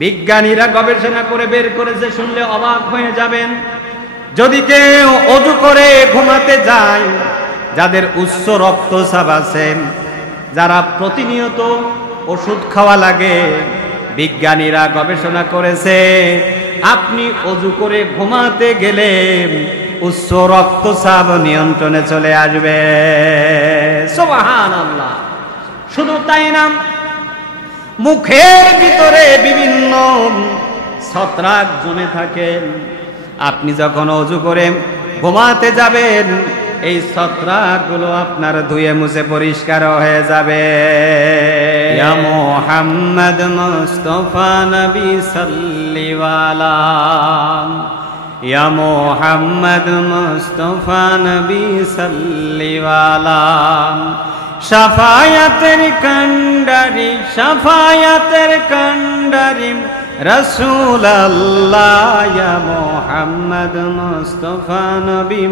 বিজ্ঞানীরা গবেষণা করে বের করেছে, শুনলে অবাক হয়ে যাবেন। যদি কেউ ওযু করে ঘুমাতে যায়, যাদের উচ্চ রক্তচাপ আছে, যারা প্রতিনিয়ত ওষুধ খাওয়া লাগে, বিজ্ঞানীরা গবেষণা করেছে আপনি ওযু করে ঘুমাতে গেলে উচ্চ রক্তচাপ নিয়ন্ত্রণে চলে আসবে। সুবহানাল্লাহ। শুধু তাই না, মুখের ভিতরে বিভিন্ন ছত্রাক জমে থাকে, আপনি যখন ওযু করে ঘুমাতে যাবেন এই ছত্রাকগুলো আপনার ধুয়ে মুছে পরিষ্কার হয়ে যাবে। ইয়া মুহাম্মদ মুস্তাফা নবী সাল্লিওয়ালা, ইয়া মুহাম্মদ মুস্তাফা নবী সাল্লিওয়ালা, শাফায়াতের কান্ডারি, শাফায়াতের কান্ডারি রাসূলুল্লাহ, ইয়া মুহাম্মদ মুস্তাফা নবী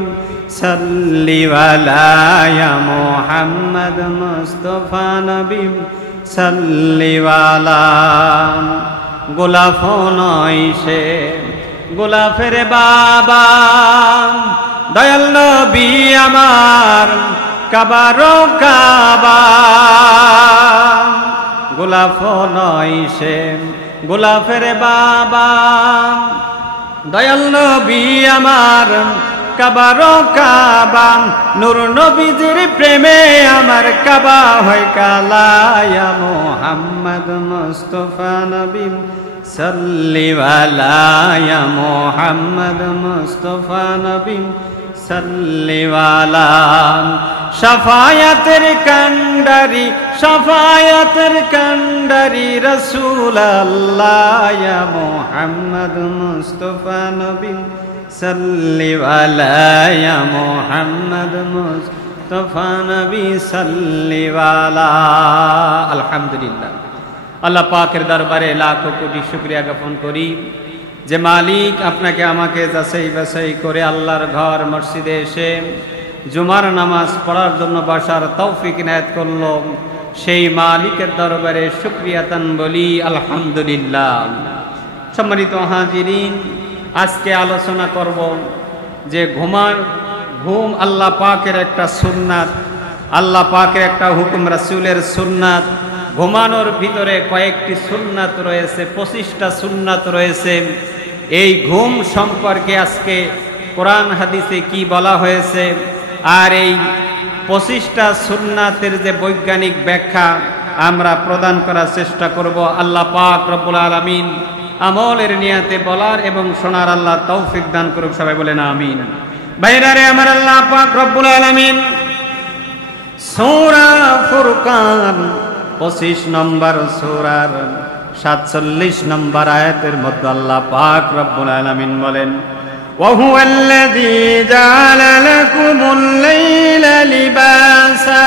সাল্লিওয়ালা, ইয়া মুহাম্মদ মুস্তাফা নবী সাল্লিওয়ালা। গোলাপ নয় সে গোলাপের বাবা, দয়াল নবী আমার কাবারো কাবা। গোলাপ নয় সে গোলাপের বাবা, দয়াল নবী আমার কাবারো কাবা। নূর নবীজির প্রেমে আমার কাবা হয় কালা, ইয়া মুহাম্মদ মুস্তাফা নবী সাল্লিওয়ালা, ইয়া মুহাম্মদ মুস্তাফা নবী সাল্লিওয়ালা। শাফায়াতের কান্ডারি, শাফায়াতের কান্ডারি রাসূলুল্লাহ, ইয়া মুহাম্মদ মুস্তাফা নবী সাল্লিওয়ালা, ইয়া মুহাম্মদ মুস্তাফা নবী সাল্লিওয়ালা। আলহামদুলিল্লাহ, আল্লাহ পাকের দরবারে লাখো কোটি শুকরিয়া জ্ঞাপন করি যে মালিক আপনাকে আমাকে যাচাই বাছাই করে আল্লাহর ঘর মসজিদে এসে জুমার নামাজ পড়ার জন্য বসার তৌফিক ইনায়েত করল। সেই মালিকের দরবারে শুকরিয়াতান বলি আলহামদুলিল্লাহ। সম্মানিত হাজিরিন, আজকে আলোচনা করব যে ঘুম আল্লাহ পাকের একটা সুন্নাত, আল্লাহ পাকের একটা হুকুম, রাসূলের সুন্নাত। ঘুমানোর ভিতরে কয়েকটি সুন্নাত রয়েছে, 25টা সুন্নাত রয়েছে। এই ঘুম সম্পর্কে আজকে কোরআন হাদিসে কি বলা হয়েছে, আর এই 25টা সুন্নাতের যে বৈজ্ঞানিক ব্যাখ্যা আমরা প্রদান করার চেষ্টা করব। আল্লাহ পাক রব্বুল আলামিন আমলের নিয়াতে বলার এবং শোনার আল্লাহ তৌফিক দান করুক। সবাই বলেন আমিন। বাইরারে আমার আল্লাহ পাক রব্বুল আলামিন সূরা ফুরকান 25 নম্বর সূরার 47 নম্বর আয়াতের মধ্যে আল্লাহ পাক রব্বুল আলামিন বলেন, ওয়া হুয়াল্লাযী জাআলা লাকুমুল লাইলা লিবাসা।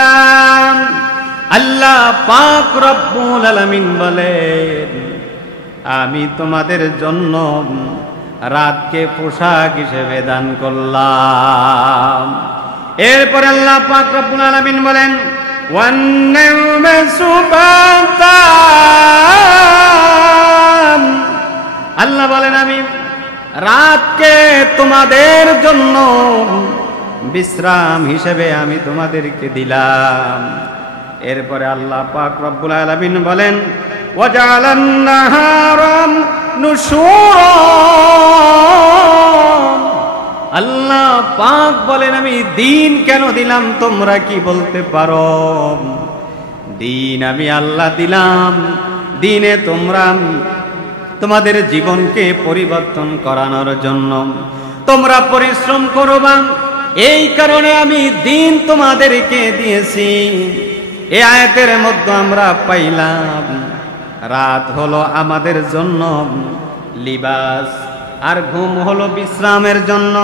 আল্লাহ পাক রব্বুল আলামিন বলেন, আমি তোমাদের জন্য রাতকে পোশাক হিসেবে দান করলাম। এরপর আল্লাহ পাক রব্বুল আলামিন বলেন, ওয়ান-নাওমা সুবাতা। আল্লাহ বলেন, আমি রাতকে তোমাদের জন্য বিশ্রাম হিসেবে আমি তোমাদেরকে দিলাম। এরপরে আল্লাহ পাক রব্বুল আলামিন বলেন, ওয়াজালান নাহারা নুশুরা। আল্লাহ পাক বলেন, আমি দিন কেন দিলাম তোমরা কি বলতে পারো? দিন আমি আল্লাহ দিলাম, দিনে তোমরা তোমাদের জীবনকে পরিবর্তন করানোর জন্য তোমরা পরিশ্রম করবা, এই কারণে আমি দিন তোমাদেরকে দিয়েছি। এই আয়াতের মধ্যে আমরা পাইলাম রাত হলো আমাদের জন্য লিবাস, আর ঘুম হলো বিশ্রামের জন্য।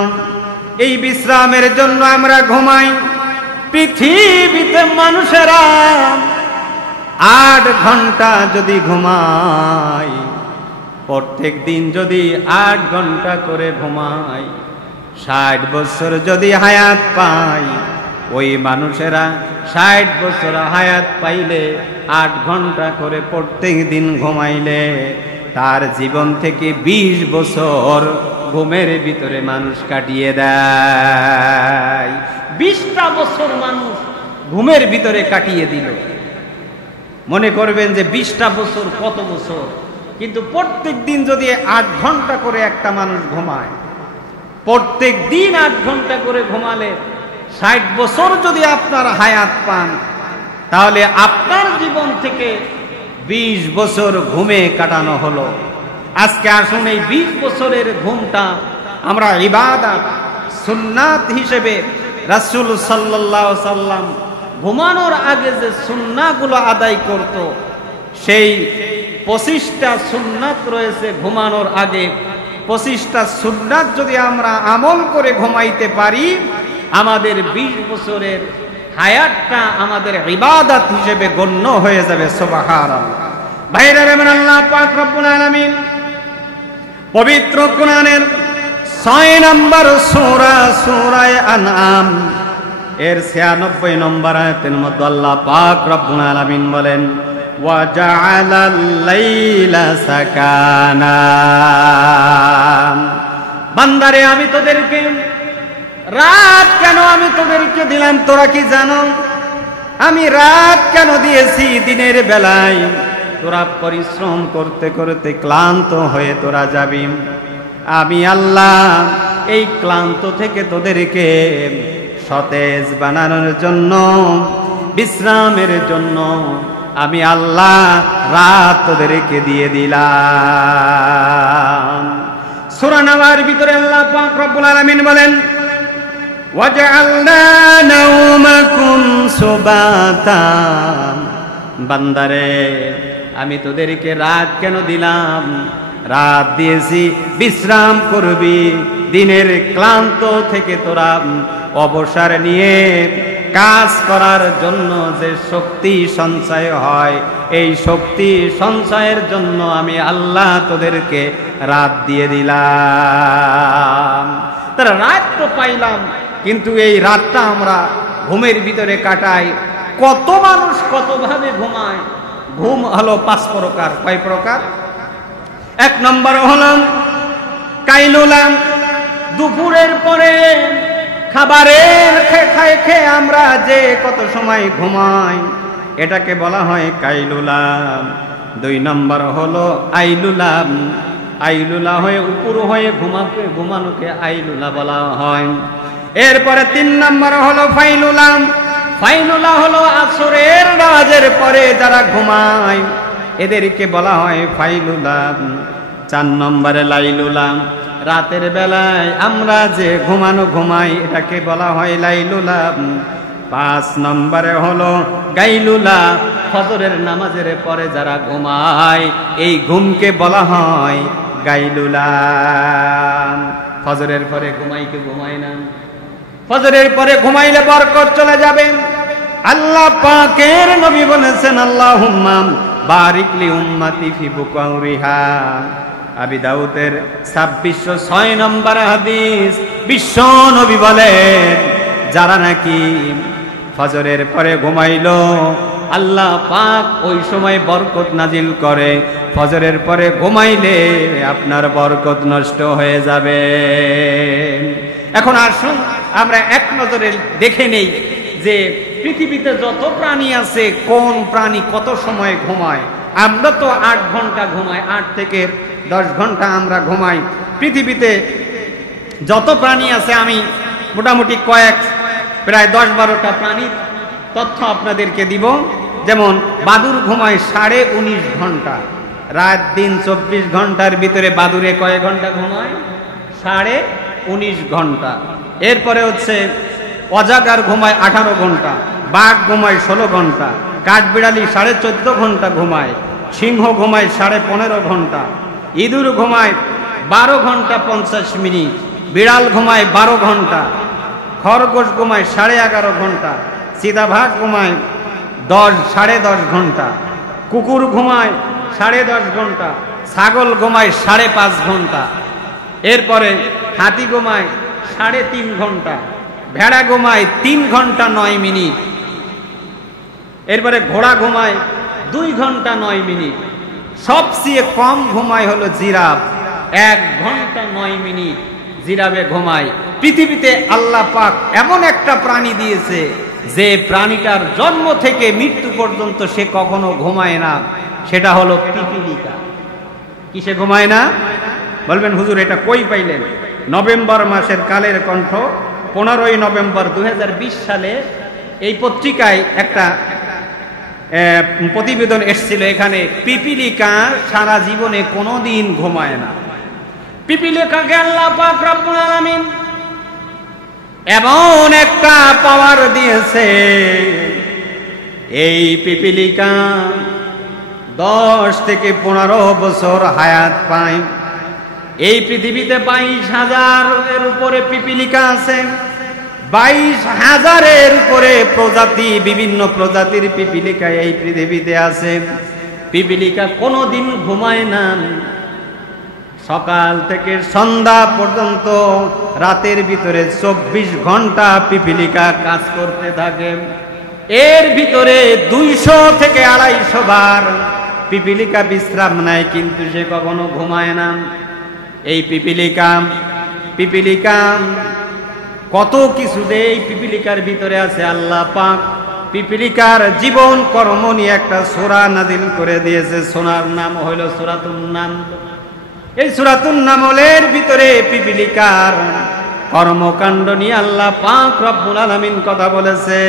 এই বিশ্রামের জন্য আমরা ঘুমাই। পৃথিবীতে মানুষেরা 8 ঘন্টা যদি ঘুমায়, প্রত্যেক দিন যদি 8 ঘন্টা করে ঘুমায়, 60 বছর যদি হায়াত পায়, ওই মানুষেরা 60 বছর হায়াত পাইলে 8 ঘন্টা করে প্রত্যেক দিন ঘুমাইলে তার জীবন থেকে 20 বছর ঘুমের ভিতরে মানুষ কাটিয়ে দেয়। 20টা বছর মানুষ ঘুমের ভিতরে কাটিয়ে দিল। মনে করবেন যে 20টা বছর কত বছর, কিন্তু প্রত্যেক দিন যদি 8 ঘন্টা করে একটা মানুষ ঘুমায়, প্রত্যেক দিন 8 ঘন্টা করে ঘুমালে 60 বছর যদি আপনার হায়াত পান, তাহলে আপনার জীবন থেকে 20 বছর ঘুমে কাটানো হলো। আজকে আসুন এই 20 বছরের ঘুমটা আমরা ইবাদত সুন্নাত হিসেবে, রাসূল সাল্লাল্লাহু আলাইহি সাল্লাম ঘুমানোর আগে যে সুন্নাহগুলো আদায় করত, সেই 25টা সুন্নাত রয়েছে ঘুমানোর আগে। 25টা সুন্নাত যদি আমরা আমল করে ঘুমাইতে পারি, আমাদের 20 বছরের হায়াতটা আমাদের ইবাদত হিসেবে গণ্য হয়ে যাবে। সুবহানাল্লাহ। ভাইরা রে, আল্লাহ পাক রব্বুল আলামিন পবিত্র কোরআনের 6 নম্বর সূরা, সূরা আনআম এর 96 নম্বর আয়াতের মধ্যে আল্লাহ পাক রব্বুল আলামিন বলেন, ওয়া জাআলাল লাইলা সাকানা। বান্দারে, আমি তোদেরকে রাত কেন আমি তোদেরকে দিলাম তোরা কি জানো? আমি রাত কেন দিয়েছি? দিনের বেলায় তোরা পরিশ্রম করতে করতে ক্লান্ত হয়ে তোরা যাবি। আমি আল্লাহ এই ক্লান্ত থেকে তোদেরকে সতেজ বানানোর জন্য, বিশ্রামের জন্য আমি আল্লাহ রাত তোদেরকে দিয়ে দিলাম। সূরা নাবার ভিতরে আল্লাহ পাক রব্বুল আলামিন বলেন, ওয়াজআলনা নাওমাকুম সুবাতা। বান্দারে, আমি তোদেরকে রাত কেন দিলাম? রাত দিয়েছি বিশ্রাম করবি, দিনের ক্লান্ত থেকে তোরা অবসর নিয়ে কাজ করার জন্য যে শক্তি সঞ্চয় হয়, এই শক্তি সঞ্চয়ের জন্য আমি আল্লাহ তোদেরকে রাত দিয়ে দিলাম। তারা রাত তো পাইলাম, কিন্তু এই রাতটা আমরা ঘুমের ভিতরে কাটাই। কত মানুষ কতভাবে ঘুমায়। ঘুম হলো 5 প্রকার। কয় প্রকার? 1 নম্বর হলো কাইলুলা। দুপুরের পরে খাবারের খেয়ে আমরা যে কত সময় ঘুমাই, এটাকে বলা হয় কাইলুলা। 2 নম্বর হলো আইলুলা। আইলুলা হয়ে উপর হয়ে ঘুমানোকে আইলুলা বলা হয়। এরপরে 3 নম্বর হলো ফাইলুলা। ফাইলুলা হলো আসরের নামাজের পরে যারা ঘুমায়, এদেরকে বলা হয় ফাইলুলা। 4 নম্বরে লাইলুলা। রাতের বেলায় আমরা যে ঘুমাই, এটাকে বলা হয় লাইলুলা। 5 নম্বরে হলো গাইলুলা। ফজরের নামাজের পরে যারা ঘুমায়, এই ঘুমকে বলা হয় গাইলুলা। ফজরের পরে ঘুমায় না। ফজরের পরে ঘুমাইলে বরকত চলে যাবে। আল্লাহ পাকের নবী বলেছেন, আল্লাহুম্মা বারিক লি উম্মতি ফি বুকাউরিহা। আবি দাউদের 2606 নম্বর হাদিস। বিশ্ব নবী বলেন, যারা নাকি ফজরের পরে ঘুমাইলো, আল্লাহ পাক ওই সময় বরকত নাজিল করে। ফজরের পরে ঘুমাইলে আপনার বরকত নষ্ট হয়ে যাবে। এখন আসুন আমরা এক নজরে দেখে নেই যে পৃথিবীতে যত প্রাণী আছে, কোন প্রাণী কত সময় ঘুমায়। আমরা তো 8 ঘন্টা ঘুমাই, 8 থেকে 10 ঘন্টা আমরা ঘুমাই। পৃথিবীতে যত প্রাণী আছে, আমি মোটামুটি প্রায় 10-12টা প্রাণীর তথ্য আপনাদেরকে দিব। যেমন বাদুর ঘুমায় 19.5 ঘন্টা। রাত দিন 24 ঘন্টার ভিতরে বাদুরে কয় ঘন্টা ঘুমায়? 19.5 ঘন্টা। এরপরে হচ্ছে অজাগার ঘুমায় 18 ঘন্টা, বাঘ ঘুমায় 16 ঘন্টা, কাঠবিড়ালি 14.5 ঘন্টা ঘুমায়, সিংহ ঘুমায় 15.5 ঘন্টা, ইঁদুর ঘুমায় 12 ঘন্টা 50 মিনিট, বিড়াল ঘুমায় 12 ঘন্টা, খরগোশ ঘুমায় 11.5 ঘন্টা, চিতাবাঘ ঘুমায় 10-10.5 ঘন্টা, কুকুর ঘুমায় 10.5 ঘন্টা, ছাগল ঘুমায় 5.5 ঘন্টা। এরপরে হাতি ঘুমায় 3.5 ঘন্টা, ভেড়া ঘুমায় 3 ঘন্টা 9 মিনিট। এরপরে ঘোড়া ঘুমায় 2 ঘন্টা 9 মিনিট। সবচেয়ে কম ঘুমায় হলো জিরাফ, 1 ঘন্টা 9 মিনিট জিরাফে ঘুমায়। পৃথিবীতে আল্লাহ পাক এমন একটা প্রাণী দিয়েছে যে প্রাণীটার জন্ম থেকে মৃত্যু পর্যন্ত সে কখনো ঘুমায় না, সেটা হলো পিপীলিকা। কিসে ঘুমায় না? বলবেন হুজুর এটা কই পাইলেন? নভেম্বর মাসের কালের কণ্ঠ 15ই নভেম্বর 2020 সালে এই পত্রিকায় একটা প্রতিবেদন এসেছিল। এখানে পিপীলিকা সারা জীবনে কোনোদিন ঘুমায় না। পিপীলিকাকে আল্লাহ পাক রব্বুল আলামিন এমন একটা পাওয়ার দিয়েছে, এই পিপীলিকা 10 থেকে 15 বছর হায়াত পায়। এই পৃথিবীতে 22,000-এর উপরে পিপীলিকা আছে। 22,000-এর উপরে প্রজাতি, বিভিন্ন প্রজাতির পিপীলিকা এই পৃথিবীতে আছে। পিপীলিকা কোনোদিন ঘুমায় না। সকাল থেকে সন্ধ্যা পর্যন্ত রাতের ভিতরে 24 ঘন্টা পিপীলিকা কাজ করতে থাকে। এর ভিতরে 200 থেকে 250 বার পিপীলিকা বিশ্রাম নেয়, কিন্তু সে কখনো ঘুমায় না। এই পিপীলিকা কত কিছু এই পিপীলিকার ভিতরে আছে। আল্লাহ পাক পিপীলিকার জীবন কর্ম নিয়ে একটা সূরা নাযিল করে দিয়েছে। সূরার নাম হইল সূরাতুন নাম। এই সূরাতুন নামলের ভিতরে পিপীলিকার কর্মকাণ্ড নিয়ে আল্লাহ পাক রব্বুল আলামিন কথা বলেছে।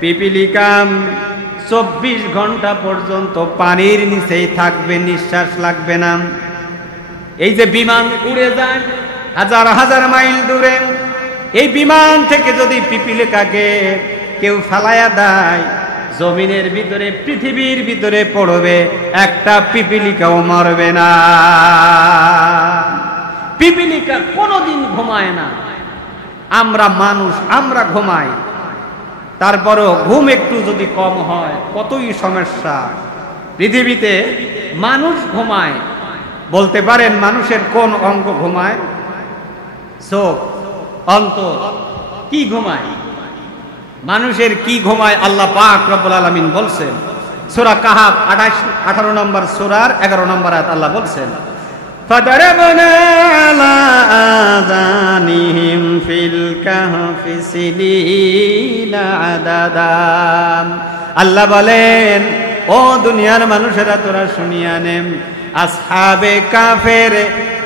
পিপীলিকা 24 ঘন্টা পর্যন্ত পানির নিচেই থাকবে, নিঃশ্বাস লাগবে না। এই যে বিমান উড়ে যায় হাজার হাজার মাইল দূরে, এই বিমান থেকে যদি পিপীলিকাকে কেউ ফালায়া দেয়, জমিনের ভিতরে পৃথিবীর ভিতরে পড়বে, একটা পিপীলিকাও মরবে না। পিপীলিকা কোনোদিন ঘুমায় না। আমরা মানুষ, আমরা ঘুমাই, তারপরও ঘুম একটু যদি কম হয় কতই সমস্যা। পৃথিবীতে মানুষ ঘুমায়, বলতে পারেন মানুষের কোন অঙ্গ ঘুমায়? চোখ, অন্তর। কি ঘুমায়? মানুষের কি ঘুমায়? আল্লাহ পাক রব্বুল আলামিন বলছেন সূরা কাহাফ 18 নম্বর সূরার 11 নম্বর আয়াত আল্লাহ বলছেন, ফাদারাবনা আলা আযানিহিম ফিল কাহফি সিনিনা আদাদা। আল্লাহ বলেন, ও দুনিয়ার মানুষেরা তোরা শুনিয়া নে, আসহাবে কাফের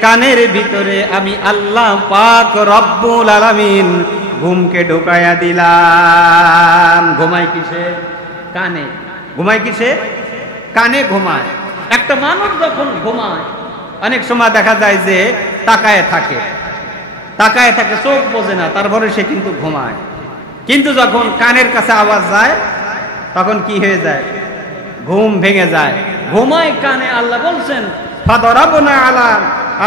কানের ভিতরে আমি আল্লাহ পাক রব্বুল আলামিন ঘুমকে ঢুকাইয়া দিলাম। ঘুমায় কিসে? কানে। ঘুমায় কিসে? কানে ঘুমায়। একটা মানুষ যখন ঘুমায় অনেক সময় দেখা যায় যে তাকায় থাকে, চোখ বোঝে না, তারপরে সে কিন্তু ঘুমায়। কিন্তু যখন কানের কাছে আওয়াজ যায় তখন কি হয়ে যায়? ঘুম ভেঙে যায়। ঘুমায় কানে। আল্লাহ বলছেন, ফাদারাবনা আলা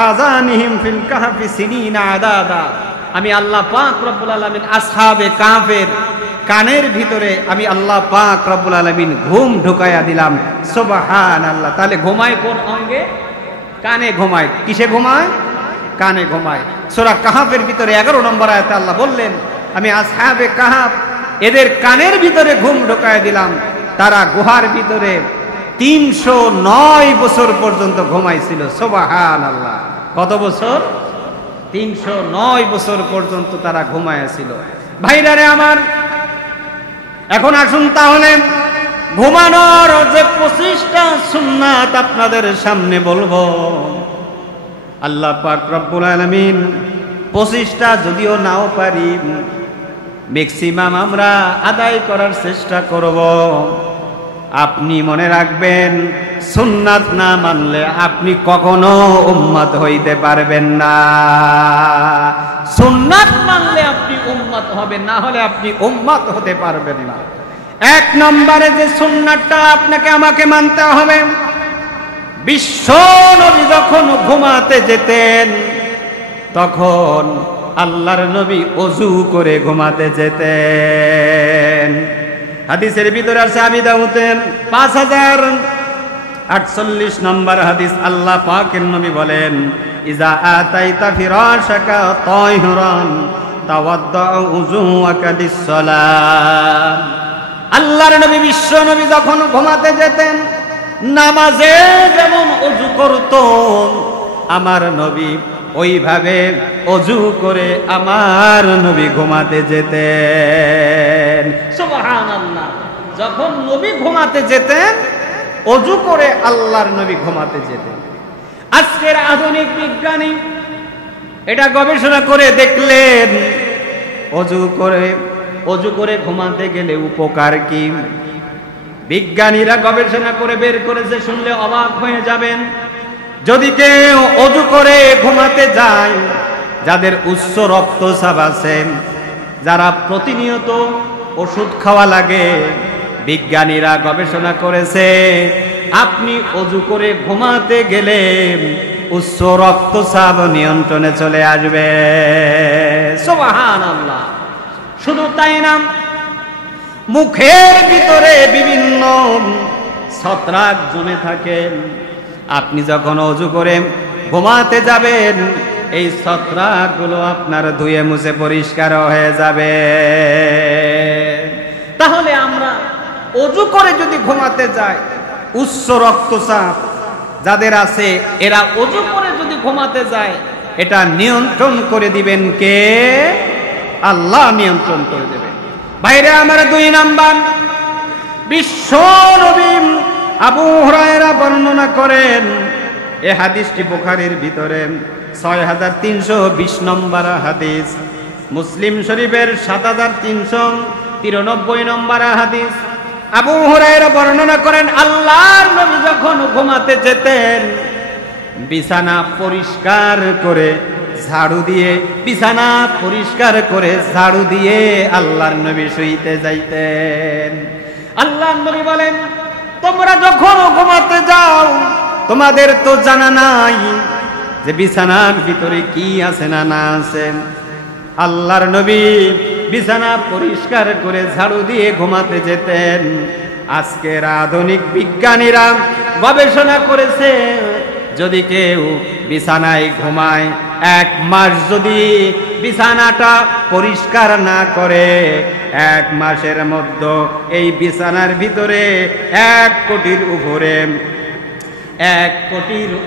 আযানিহিম ফিল কাহফি সিনিনা আদাদা। আমি আল্লাহ পাক রব্বুল আলামিন আসহাবে কাফের কানের ভিতরে আমি আল্লাহ পাক রব্বুল আলামিন ঘুম ঢুকাইয়া দিলাম। সুবহানাল্লাহ। তাহলে ঘুমায় কোন অঙ্গে? কানে ঘুমায়। কিসে ঘুমায়? কানে ঘুমায়। সূরা কাহফের ভিতরে 11 নম্বর আয়াতে আল্লাহ বললেন, আমি আসহাবে কাহফ এদের কানের ভিতরে ঘুম ঢুকাইয়া দিলাম। তারা গুহার ভিতরে 309 বছর পর্যন্ত ঘুমাইছিল। সুবহানাল্লাহ। কত বছর? 309 বছর পর্যন্ত তারা ঘুমাইছিল। ভাইরা রে আমার, এখন আসুন তাহলে ঘুমানোর যে 25টা সুন্নাত আপনাদের সামনে বলবো। আল্লাহ পাক রব্বুল আলামিন 25টা যদিও নাও পারি, ম্যাক্সিমাম আমরা আদায় করার চেষ্টা করব। আপনি মনে রাখবেন, সুন্নাত না মানলে আপনি কখনো উম্মত হইতে পারবেন না। সুন্নাত মানলে আপনি উম্মত হবেন, না হলে আপনি উম্মত হতে পারবেন না। 1 নম্বরে যে সুন্নাতটা আপনাকে আমাকে মানতে হবে, বিশ্ব নবী যখন ঘুমাতে যেতেন তখন আল্লাহর নবী ওযু করে ঘুমাতে যেতেন। হাদিসের ভিতরে আছে আবি দাউদের 5048 নম্বর হাদিস। আল্লাহ পাকের নবী বলেন, ইজা আতাইতা ফিরাশাকা তাহিরান তাওয়াদ্দা উযুওয়াকা লিস-সালাম। আল্লাহর নবী বিশ্ব নবী যখন ঘুমাতে যেতেন নামাজে যেমন ওযু করত আমার নবী, ওইভাবে ওযু করে আমার নবী ঘুমাতে যেতেন। সুবহানাল্লাহ। যখন নবী ঘুমাতে যেতেন ওযু করে আল্লাহর নবী ঘুমাতে যেতেন। আজকের আধুনিক বিজ্ঞানী এটা গবেষণা করে দেখলেন ওযু করে ঘুমাতে গেলে উপকার কি। বিজ্ঞানীরা গবেষণা করে বের করেছে, শুনলে অবাক হয়ে যাবেন। যদি কেউ ওযু করে ঘুমাতে যায়, যাদের উচ্চ রক্তচাপ আছে, যারা প্রতিনিয়ত ওষুধ খাওয়া লাগে, বিজ্ঞানীরা গবেষণা করেছে আপনি ওযু করে ঘুমাতে গেলে উচ্চ রক্তচাপ নিয়ন্ত্রণে চলে আসবে। সুবহানাল্লাহ। শুধু তাই না, মুখের ভিতরে বিভিন্ন ছত্রাক জমে থাকে, আপনি যখন ওযু করে ঘুমাতে যাবেন এই ছত্রাকগুলো আপনার ধুয়ে মুছে পরিষ্কার হয়ে যাবে। তাহলে আমরা ওযু করে যদি ঘুমাতে যাই, উচ্চ রক্তচাপ যাদের আছে এরা ওযু করে যদি ঘুমাতে যায়, এটা নিয়ন্ত্রণ করে দিবেন কে? আল্লাহ নিয়ন্ত্রণ করে দেবেন। বাইরে আমার 2 নাম্বার, বিশ্ব নবী আবু হুরায়রা বর্ণনা করেন, এই হাদিসটি বুখারীর ভিতরে 6320 নম্বর হাদিস, মুসলিম শরীফের 7393 নম্বর হাদিস। আবু হুরায়রা বর্ণনা করেন, আল্লাহর নবী যখন ঘুমাতে যেতেন বিছানা পরিষ্কার করে ঝাড়ু দিয়ে আল্লাহর নবী শুইতে যাইতেন। আল্লাহর নবী বলেন, তোমরা যখন ঘুমাতে যাও তোমাদের তো জানা নাই যে বিছানার ভিতরে কি আছে না না আছে। আল্লাহর নবী বিছানা পরিষ্কার করে ঝাড়ু দিয়ে ঘুমাতে যেতেন। আজকের আধুনিক বিজ্ঞানীরা গবেষণা করেছে, যদি কেউ বিছানায় ঘুমায় 1 মাস যদি বিছানাটা পরিষ্কার না করে, 1 মাসের মধ্যে এই বিছানার ভিতরে 1 কোটির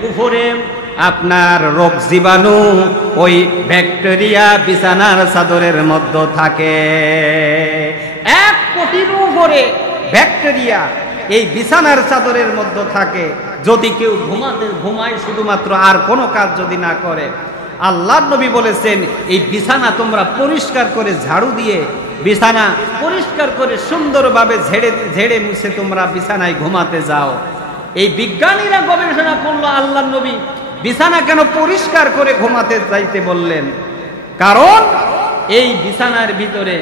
উপরে আপনার রোগ জীবাণু, ওই ব্যাকটেরিয়া বিছানার চাদরের মধ্যে থাকে। 1 কোটির উপরে ব্যাকটেরিয়া এই বিছানার চাদরের মধ্যে থাকে। যদি কেউ ঘুমায় শুধুমাত্র, আর কোনো কাজ যদি না করে, আল্লাহর নবী বলেছেন এই বিছানা তোমরা পরিষ্কার করে ঝাড়ু দিয়ে, বিছানা পরিষ্কার করে সুন্দরভাবে ঝেড়ে মুছে তোমরা বিছানায় ঘুমাতে যাও। এই বিজ্ঞানীরা গবেষণা করলো আল্লাহর নবী বিছানা কেন পরিষ্কার করে ঘুমাতে যাইতে বললেন। কারণ এই বিছানার ভিতরে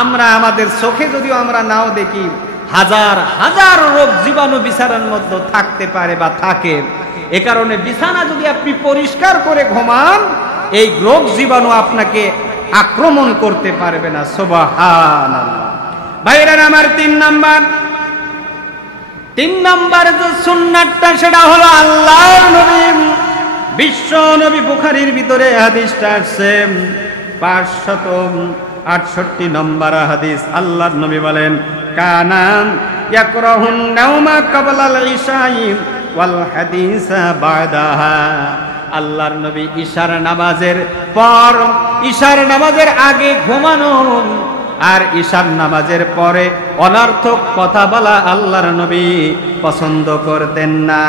আমরা আমাদের চোখে যদিও আমরা নাও দেখি, হাজার হাজার রোগ জীবাণু বিছানার মধ্যে থাকতে পারে বা থাকে। এ কারণে বিছানা যদি আপনি পরিষ্কার করে ঘুমান, এই রোগ জীবাণু আপনাকে আক্রমণ করতে পারবে না। সুবহানাল্লাহ। ভাইরা আমার 3 নাম্বার যে সুন্নাতটা, সেটা হলো আল্লাহর নবী বিশ্ব নবী বুখারীর ভিতরে হাদিসটা আসছে 568 নম্বর হাদিস। আল্লাহর নবী বলেন, কানা ইয়াকরাহুন নাওমা ক্বাবলাল ইশাই ওয়াল হাদিসা বাদাহা। আল্লাহর নবী ইশার নামাজের পর, ইশার নামাজের আগে ঘুমানো আর ঈশার নামাজের পরে অনর্থক কথা বলা আল্লাহর নবী পছন্দ করতেন না।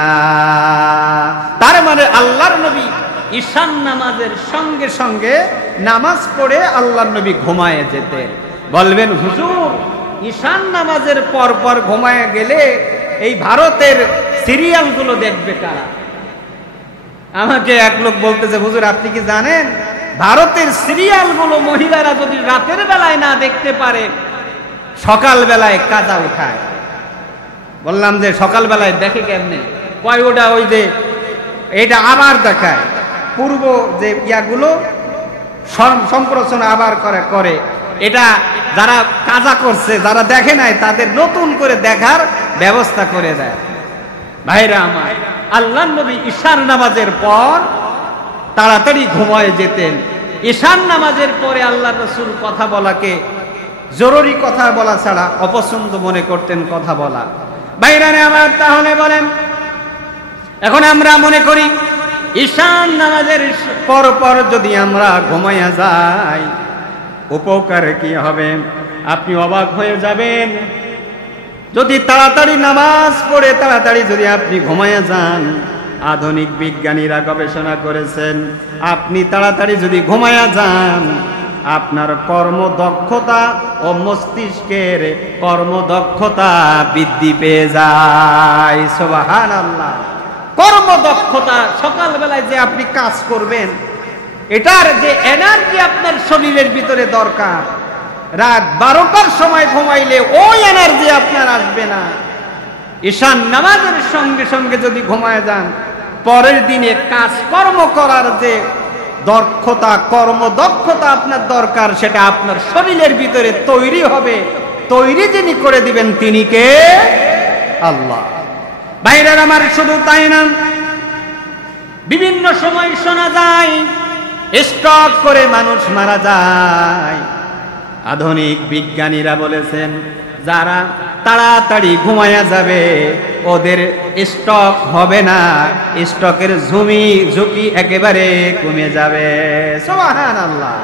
তার মানে আল্লাহর নবী ঈশার নামাজের সঙ্গে সঙ্গে নামাজ পড়ে আল্লাহর নবী ঘুমায়ে যেতেন। বলবেন, হুজুর ঈশার নামাজের পর পর ঘুমায়ে গেলে এই ভারতের সিরিয়ালগুলো দেখবে কারা? আমাকে এক লোক বলতেছে, হুজুর আপনি কি জানেন ভারতের সিরিয়ালগুলো মহিলারা যদি রাতের বেলায় না দেখতে পারে, সকাল বেলায় কাজা উঠায়। বললাম যে সকাল বেলায় দেখে কেমনে? কয় ওটা ওই যে এটা আবার দেখায়, পূর্ব যে ইয়াগুলো সম্প্রচার আবার করে এটা যারা কাজা করছে, যারা দেখে নাই তাদের নতুন করে দেখার ব্যবস্থা করে দেয়। ভাইরা আমার, আল্লাহর নবী ঈশার নামাজের পর তাড়াতাড়ি ঘুমায় যেতেন। ঈশার নামাজের পরে আল্লাহর রাসূল কথা বলাকে জরুরি কথা বলা ছাড়া অপছন্দ মনে করতেন কথা বলা। ভাইরা আমার, তাহলে বলেন এখন আমরা মনে করি ঈশান নামাজের পর পর যদি আমরা ঘুমাইয়া যাই উপকার কি হবে? আপনি অবাক হয়ে যাবেন। যদি তাড়াতাড়ি নামাজ পড়ে তাড়াতাড়ি যদি আপনি ঘুমাইয়া যান, আধুনিক বিজ্ঞানীরা গবেষণা করেছেন, আপনি তাড়াতাড়ি যদি ঘুমাইয়া যান আপনার কর্মদক্ষতা ও মস্তিষ্কের কর্মদক্ষতা বৃদ্ধি পেয়ে যায়। সুবহানাল্লাহ। কর্মদক্ষতা, সকালবেলায় যে আপনি কাজ করবেন এটার যে এনার্জি আপনার শরীরের ভিতরে দরকার, রাত 12টার সময় ঘুমাইলে ওই এনার্জি আপনার আসবে না। ঈশান নামাজের সঙ্গে সঙ্গে যদি ঘুমায় যান, পরের দিনে কাজকর্ম করার যে দক্ষতা, কর্মদক্ষতা আপনার দরকার, সেটা আপনার শরীরের ভিতরে তৈরি হবে। তৈরি যিনি করে দিবেন তিনি কে? আল্লাহ। ভাইরা আমার, শুধু তাই না, বিভিন্ন সময় শোনা যায় স্ট্রোক করে মানুষ মারা যায়। আধুনিক বিজ্ঞানীরা বলেছেন যারা তাড়াতাড়ি ঘুমায়া যাবে ওদের স্ট্রোক হবে না, স্ট্রোকের ঝুঁকি একেবারে কমে যাবে। সুবহানাল্লাহ।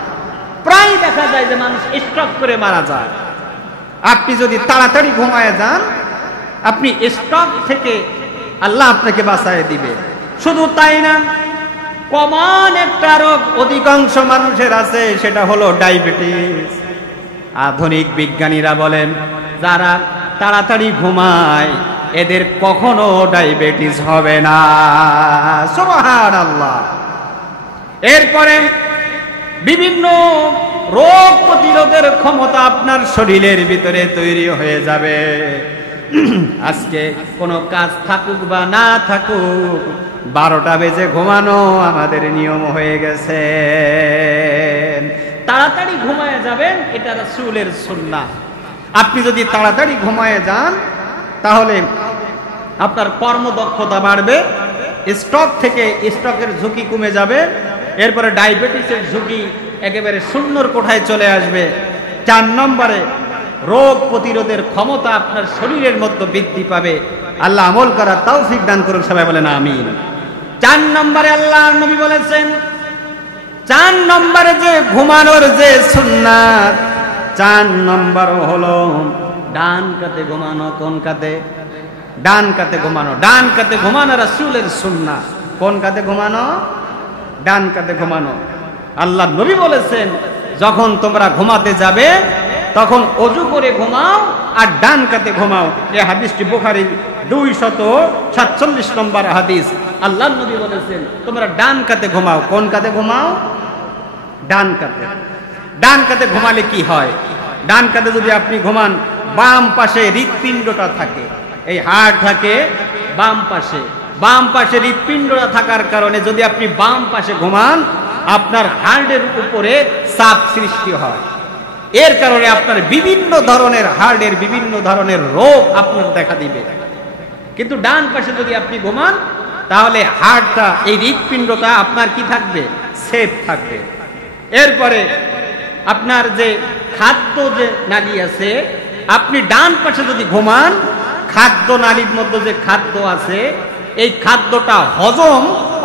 প্রায় দেখা যায় যে মানুষ স্ট্রোক করে মারা যায়। আপনি যদি তাড়াতাড়ি ঘুমায়া যান, আপনি স্ট্রোক থেকে আল্লাহ আপনাকে বাঁচায় দিবে। শুধু তাই না, কমন একটা রোগ অধিকাংশ মানুষের আছে, সেটা হলো ডায়াবেটিস। আধুনিক বিজ্ঞানীরা বলেন যারা তাড়াতাড়ি ঘুমায় এদের কখনো ডায়াবেটিস হবে না। সুবহানাল্লাহ। এরপরে বিভিন্ন রোগ প্রতিরোধের ক্ষমতা আপনার শরীরের ভিতরে তৈরি হয়ে যাবে। আজকে কোনো কাজ থাকুক বা না থাকুক 12টা বেজে ঘুমানো আমাদের নিয়ম হয়ে গেছে। তাড়াতাড়ি ঘুমায় যাবেন, এটা রাসূলের সুন্নাহ। আপনি যদি তাড়াতাড়ি ঘুমায় যান তাহলে আপনার কর্মদক্ষতা বাড়বে, স্ট্রোক থেকে স্ট্রোকের ঝুঁকি কমে যাবে, এরপরে ডায়াবেটিসের ঝুঁকি একেবারে শূন্যর কোঠায় চলে আসবে। 4 নম্বরে রোগ প্রতিরোধের ক্ষমতা আপনার শরীরের মধ্যে বৃদ্ধি পাবে। আল্লাহ আমল করার তৌফিক দান করুন, সবাই বলেন আমিন। 4 নম্বরে আল্লাহর নবী বলেছেন, 4 নম্বরে যে ঘুমানোর যে সুন্নাত, 4 নম্বর হলো ডান কাতে ঘুমানো। কোন কাতে? ডান কাতে ঘুমানো। ডান কাতে ঘুমানো রাসূলের সুন্নাহ। কোন কাতে ঘুমানো? ডান কাতে ঘুমানো। আল্লাহ নবী বলেছেন যখন তোমরা ঘুমাতে যাবে তখন ওযু করে ঘুমাও আর ডান কাতে ঘুমাও। এই হাদিসটি বুখারী 247 নম্বর হাদিস। আল্লাহ নবী বলেছেন তোমরা ডান কাতে ঘুমাও। কোন কাতে ঘুমাও? ডান কাতে। ডান কাতে ঘুমালে কি হয়? ডান কাতে যদি আপনি ঘুমান, বাম পাশে হৃৎপিণ্ডটা থাকে, এই হাড় থাকে বাম পাশে। বাম পাশে হৃৎপিণ্ডটা থাকার কারণে যদি আপনি বাম পাশে ঘুমান আপনার হাড়ের উপরে চাপ সৃষ্টি হয়। এর কারণে আপনার বিভিন্ন ধরনের হাড়ের বিভিন্ন ধরনের রোগ আপনার দেখা দিবে। কিন্তু ডান পাশে যদি আপনি ঘুমান তাহলে হাড়টা, এই হৃৎপিণ্ডটা আপনার কি থাকবে? সেফ থাকবে। এরপরে আপনার যে খাদ্য যে নালী আছে, আপনি ডান পাশে যদি ঘুমান খাদ্য নালীর মধ্যে যে খাদ্য আছে এই খাদ্যটা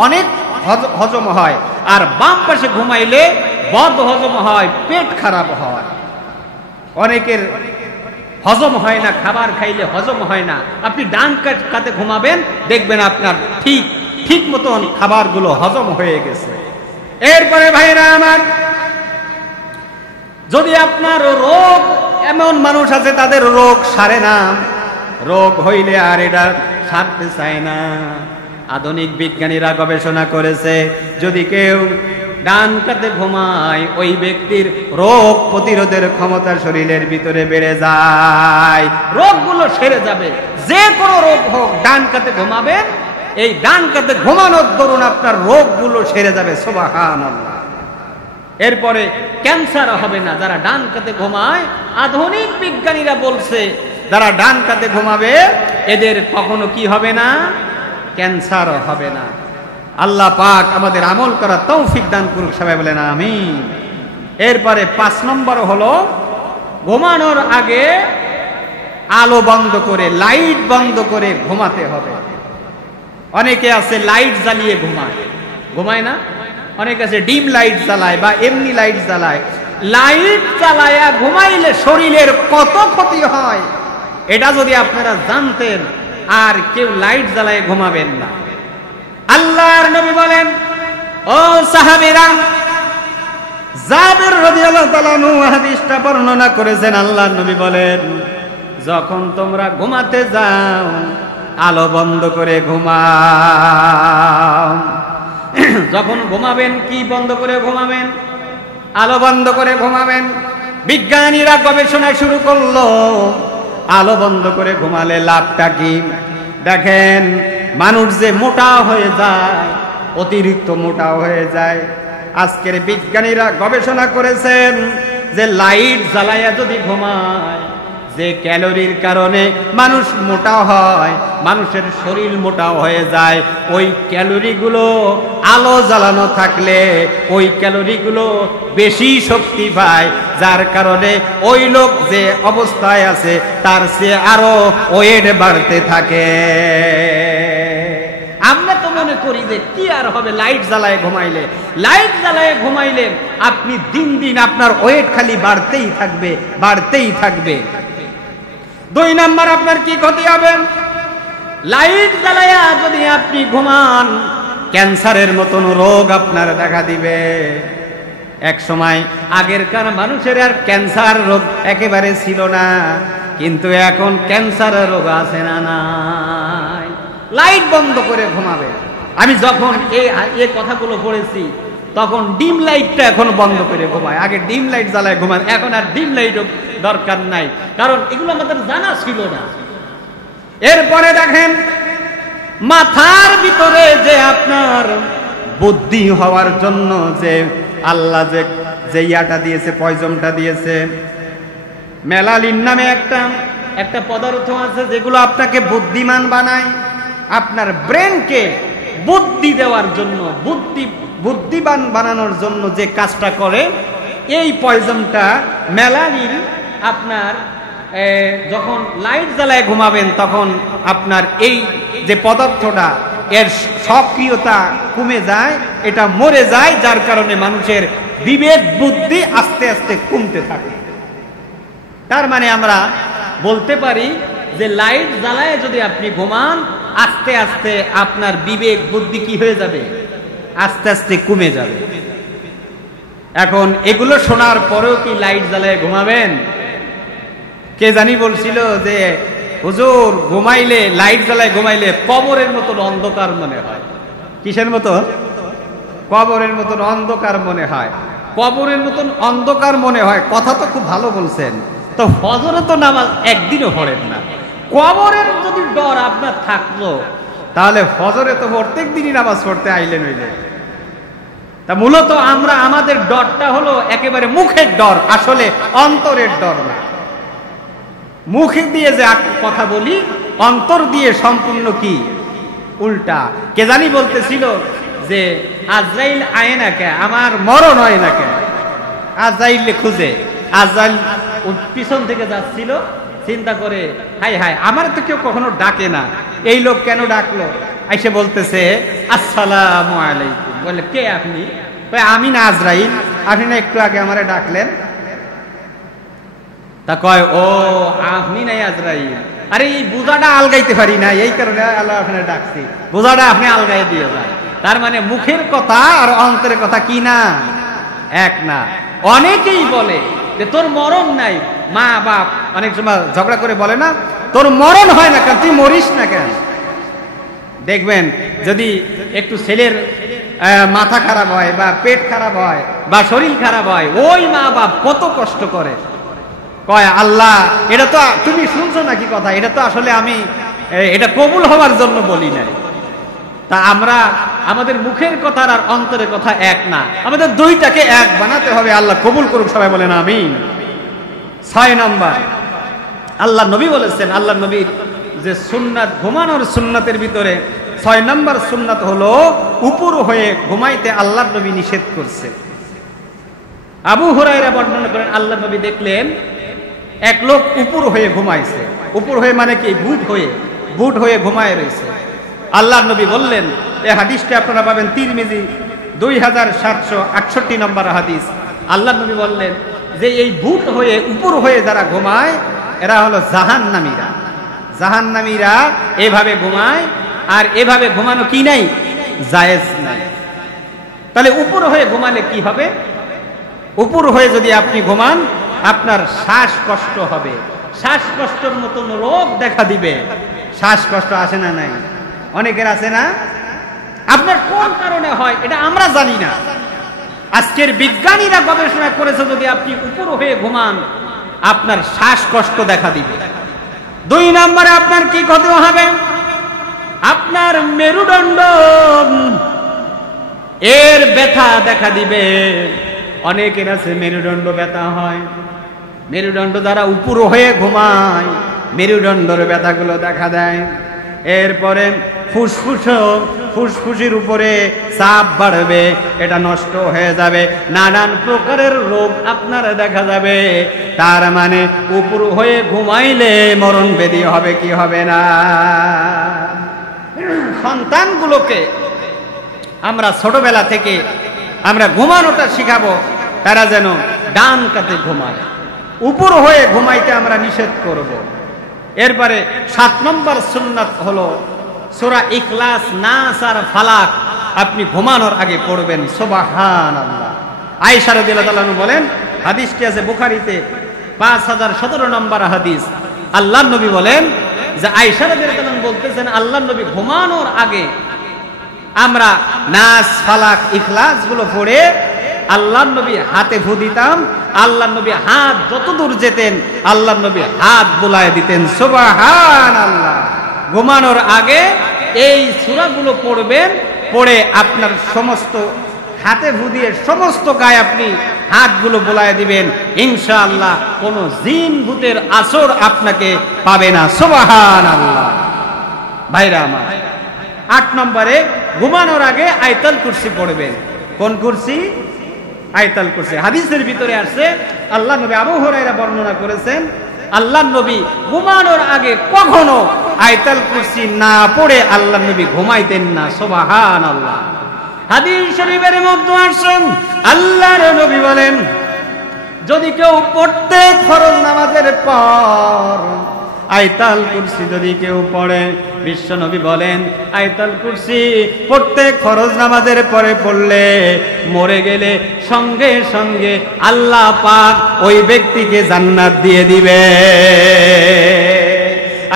অনেক হজম হয়। আর বাম পাশে ঘুমাইলে বদ হজম হয়, পেট খারাপ হয়। অনেকের হজম হয় না, খাবার খাইলে হজম হয় না। আপনি ডান কাতে ঘুমাবেন, দেখবেন আপনার ঠিক মতন খাবারগুলো হজম হয়ে গেছে। এরপরে ভাইরা আমার, যদি আপনার রোগ, এমন মানুষ আছে তাদের রোগ সারে না, রোগ হইলে আর এটা সারতে চায় না। আধুনিক বিজ্ঞানীরা গবেষণা করেছে যদি কেউ ডান কাতে ঘুমায় ওই ব্যক্তির রোগ প্রতিরোধের ক্ষমতা শরীরের ভিতরে বেড়ে যায়, রোগগুলো সেরে যাবে। যে কোনো রোগ হোক, ডান কাতে ঘুমাবেন, এই ডান কাতে ঘুমানোর দরুন আপনার রোগগুলো সেরে যাবে। সুবহানাল্লাহ। এরপরে ক্যান্সার হবে না যারা ডান কাতে ঘুমায়। আধুনিক বিজ্ঞানীরা বলছে যারা ডান কাতে ঘুমাবে এদের কখনো কি হবে না? ক্যান্সার হবে না। আল্লাহ পাক আমাদের আমল করার তৌফিক দান করুক, সবাই বলেন আমিন। এরপরে 5 নম্বর হলো ঘুমানোর আগে আলো বন্ধ করে, লাইট বন্ধ করে ঘুমাতে হবে। অনেকে আছে লাইট জ্বালিয়ে ঘুমায়, ঘুমায় না? অনেকে আছে ডিম লাইট জ্বালায় বা এমনি লাইট জ্বালায়। লাইট জ্বালায়া ঘুমাইলে শরীরের কত ক্ষতি হয় এটা যদি আপনারা জানতেন, আর কেউ লাইট জ্বালায় ঘুমাবেন না। আল্লাহর নবী বলেন, ও সাহাবীরা, জাবের রাদিয়াল্লাহু তাআলা আনহু হাদিসটা বর্ণনা করেছেন। আল্লাহর নবী বলেন, যখন তোমরা ঘুমাতে যাও আলো বন্ধ করে ঘুমাও। যখন ঘুমাবেন কি বন্ধ করে ঘুমাবেন? আলো বন্ধ করে ঘুমাবেন। বিজ্ঞানীরা গবেষণা শুরু করলো, আলো বন্ধ করে ঘুমালে লাভটা কি? দেখেন, মানুষ যে মোটা হয়ে যায়, অতিরিক্ত মোটা হয়ে যায়। আজকের বিজ্ঞানীরা গবেষণা করেছেন যে লাইট জ্বালায়া যদি ঘুমায়, যে ক্যালোরির কারণে মানুষ মোটা হয়, মানুষের শরীর মোটা হয়ে যায়, ওই ক্যালোরিগুলো আলো জ্বালানো থাকলে ওই ক্যালোরিগুলো বেশি শক্তি পায়, যার কারণে ওই লোক যে অবস্থায় আছে তার চেয়ে আরো ওয়েট বাড়তে থাকে। আমরা তো মনে করি যে কি আর হবে লাইট জ্বালায় ঘুমাইলে। লাইট জ্বালায় ঘুমাইলে আপনি দিন দিন আপনার ওয়েট খালি বাড়তেই থাকবে, বাড়তেই থাকবে। 2 নাম্বার, আপনার কি ক্ষতি হবে? লাইট জ্বালায়া যদি আপনি ঘুমান, ক্যান্সারের মতন রোগ আপনার দেখা দিবে। এক সময় আগেরকার মানুষের আর ক্যান্সার রোগ একেবারে ছিল না, কিন্তু এখন ক্যান্সারের রোগ আছে না নাই? লাইট বন্ধ করে ঘুমাবে। আমি যখন এই কথাগুলো পড়েছি তখন ডিম লাইটটা এখন বন্ধ করে ঘুমায়। আগে ডিম লাইট জ্বালায় ঘুমান, এখন আর ডিম লাইট দরকার নাই, কারণ এগুলো আমাদের জানা ছিল না। এরপরে দেখেন, মাথার ভিতরে যে আপনার বুদ্ধি হওয়ার জন্য যে আল্লাহ যে ইয়াটা দিয়েছে, পয়জমটা দিয়েছে, মেলালিন নামে একটা পদার্থ আছে যেগুলো আপনাকে বুদ্ধিমান বানায়। আপনার ব্রেনকে বুদ্ধি দেওয়ার জন্য, বুদ্ধিমান বানানোর জন্য যে কাজটা করে, এই পয়জনটা মেলানিন আপনার যখন লাইট জ্বালায় ঘুমাবেন তখন আপনার এই যে পদার্থটা, এর সক্রিয়তা কমে যায়, এটা মরে যায়, যার কারণে মানুষের বিবেক বুদ্ধি আস্তে আস্তে কমতে থাকে। তার মানে আমরা বলতে পারি যে লাইট জ্বালায় যদি আপনি ঘুমান, আস্তে আস্তে আপনার বিবেক বুদ্ধি কি হয়ে যাবে? আস্তে আস্তে কমে যাবে। এখন এগুলো শোনার পরেও কি লাইট জ্বালায় ঘুমাবেন? কে জানি বলছিল যে হুজুর, ঘুমাইলে লাইট জ্বালায় ঘুমাইলে কবরের মতন অন্ধকার মনে হয়। কিসের মতো? কবরের মতন অন্ধকার মনে হয়। কবরের মতন অন্ধকার মনে হয়, কথা তো খুব ভালো বলছেন। তো ফজরে তো নামাজ একদিনও পড়েন না, কবরের যদি ডর আপনার থাকলো তাহলে ফজরে তো প্রত্যেক দিনই নামাজ পড়তে আইলেন হইলে। তা মূলত আমরা আমাদের ডরটা হলো একেবারে মুখের ডর, আসলে অন্তরের ডর না। মুখে দিয়ে যে কথা বলি, অন্তর দিয়ে সম্পূর্ণ কি উল্টা। কে জানি বলতেছিল যে আজরাইল আয় না কে, আমার মরণ হয় না কে। আজরাইল খুঁজে, আজরাইল পিছন থেকে যাচ্ছিল, চিন্তা করে হাই হাই, আমার তো কেউ কখনো ডাকে না, এই লোক কেন ডাকলো? এসে বলতেছে আসসালামু আলাইকুম। বলে কে আপনি? আমি না আজরাইল, আপনি না একটু আগে আমারে ডাকলেন। তা কয়, ও আপনি নাই আজরাইল। আরে এই বোঝাটা আলগাইতে পারি না, এই কারণে আল্লাহ আপনার ডাকছি, বোঝাটা আপনি আলগাই দিয়ে যান। তার মানে মুখের কথা আর অন্তরের কথা কি না? এক না। অনেকেই বলে যে তোর মরণ নাই। মা বাপ অনেক সময় ঝগড়া করে বলে না, তোর মরণ হয় না কেন, তুই মরিস না কেন? দেখবেন যদি একটু ছেলের মাথা খারাপ হয় বা পেট খারাপ হয় বা শরীর খারাপ হয়, ওই মা বাপ কত কষ্ট করে। কয় আল্লাহ, এটা তো তুমি শুনছো নাকি কথা, এটা তো আসলে আমি এটা কবুল হওয়ার জন্য বলি নাই। তা আমরা আমাদের মুখের কথা আর অন্তরের কথা এক না, আমাদের দুইটাকে এক বানাতে হবে। আল্লাহ কবুল করুক, সবাই বলেন আমিন। 6 নম্বর, আল্লাহ নবী বলেছেন, আল্লাহ নবীর যে সুন্নাত, ঘুমানোর সুন্নাতের ভিতরে 6 নম্বর সুন্নাত হলো উপর হয়ে ঘুমাইতে আল্লাহ নবী নিষেধ করছে। আবু হুরায়রা বর্ণনা করেন, আল্লাহ নবী দেখলেন এক লোক উপর হয়ে ঘুমাইছে। উপর হয়ে মানে কি? বুট হয়ে ঘুমায় রয়েছে। আল্লাহর নবী বললেন, এই হাদিসটা আপনারা পাবেন তিরমিজি 2768 নম্বর হাদিস। আল্লাহর নবী বললেন যে এই বুট হয়ে উপর হয়ে যারা ঘুমায় এরা হলো জাহান্নামীরা। জাহান্নামীরা এভাবে ঘুমায়, আর এভাবে ঘুমানো কি নাই, জায়েজ নাই। তাহলে উপর হয়ে ঘুমালে কি হবে? উপর হয়ে যদি আপনি ঘুমান আপনার শ্বাসকষ্ট হবে, শ্বাসকষ্টের মতন রোগ দেখা দিবে। শ্বাসকষ্ট আসে না? নাই, অনেকের আছে না? আপনার কোন কারণে হয় এটা আমরা জানি না। আজকের বিজ্ঞানীরা গবেষণা করেছে যদি আপনি উপর হয়ে ঘুমান আপনার শ্বাসকষ্ট দেখা দিবে। 2 নম্বরে আপনার কি ক্ষতি হবে? আপনার মেরুদণ্ড এর ব্যথা দেখা দিবে। অনেকের আছে মেরুদণ্ড ব্যথা হয়। মেরুদণ্ড দ্বারা উপর হয়ে ঘুমায়, মেরুদণ্ডের ব্যথাগুলো দেখা দেয়। এরপরে ফুসফুসের উপরে চাপ বাড়বে, এটা নষ্ট হয়ে যাবে, নানান প্রকারের রোগ আপনার দেখা যাবে। তার মানে উপর হয়ে ঘুমাইলে মরণ ব্যাধি হবে কি হবে না? সন্তানগুলোকে আমরা ছোটবেলা থেকে আমরা ঘুমানোটা শিখাবো, তারা যেন ডান কাতে ঘুমায়, উপর হয়ে ঘুমাইতে আমরা নিষেধ করব। এরপরে 7 নম্বর সুন্নাত হলো সূরা ইখলাস, নাস আর ফালাক আপনি ঘুমানোর আগে পড়বেন। সুবহানাল্লাহ। আয়েশা রাদিয়াল্লাহু তাআলা বলেন, হাদিসটি আছে বুখারীতে 5017 নম্বর হাদিস। আল্লাহর নবী বলেন যে আয়েশা রাদিয়াল্লাহু তাআলা বলতেছেন আল্লাহর নবী ঘুমানোর আগে আমরা নাস, ফালাক, ইখলাস গুলো পড়ে আল্লাহর নবী হাতে ফু দিতাম। আল্লাহর নবী হাত যত দূর যেতেন আল্লাহর নবী হাত বুলায় দিতেন। সুবহানাল্লাহ। ঘুমানোর আগে এই সূরাগুলো পড়বেন, পড়ে আপনার সমস্ত হাতে ফু দিয়ে সমস্ত গায়ে আপনি হাতগুলো বুলায় দিবেন। ইনশাআল্লাহ কোনো জিন ভূতের আসর আপনাকে পাবে না। সুবহানাল্লাহ। ভাইরা আমার, 8 নম্বরে ঘুমানোর আগে আয়াতুল কুরসি পড়বেন। কোন কুরসি? আয়াতুল কুরসি। হাদিসের ভিতরে আছে, আল্লাহ নবী আবু হুরায়রা বর্ণনা করেছেন, আল্লাহ নবী ঘুমানোর আগে কখনো আয়াতুল কুরসি না পড়ে আল্লাহ নবী ঘুমাইতেন না। সুবহানাল্লাহ। হাদিস শরীফের মধ্যে আসেন, আল্লাহর নবী বলেন যদি কেউ প্রত্যেক ফরজ নামাজের পর আয়াতুল কুরসি যদি কেউ পড়ে, বিশ্ব নবী বলেন আয়াতুল কুরসি প্রত্যেক ফরজ নামাজের পরে পড়লে মরে গেলে সঙ্গে সঙ্গে আল্লাহ পাক ওই ব্যক্তিকে জান্নাত দিয়ে দিবে।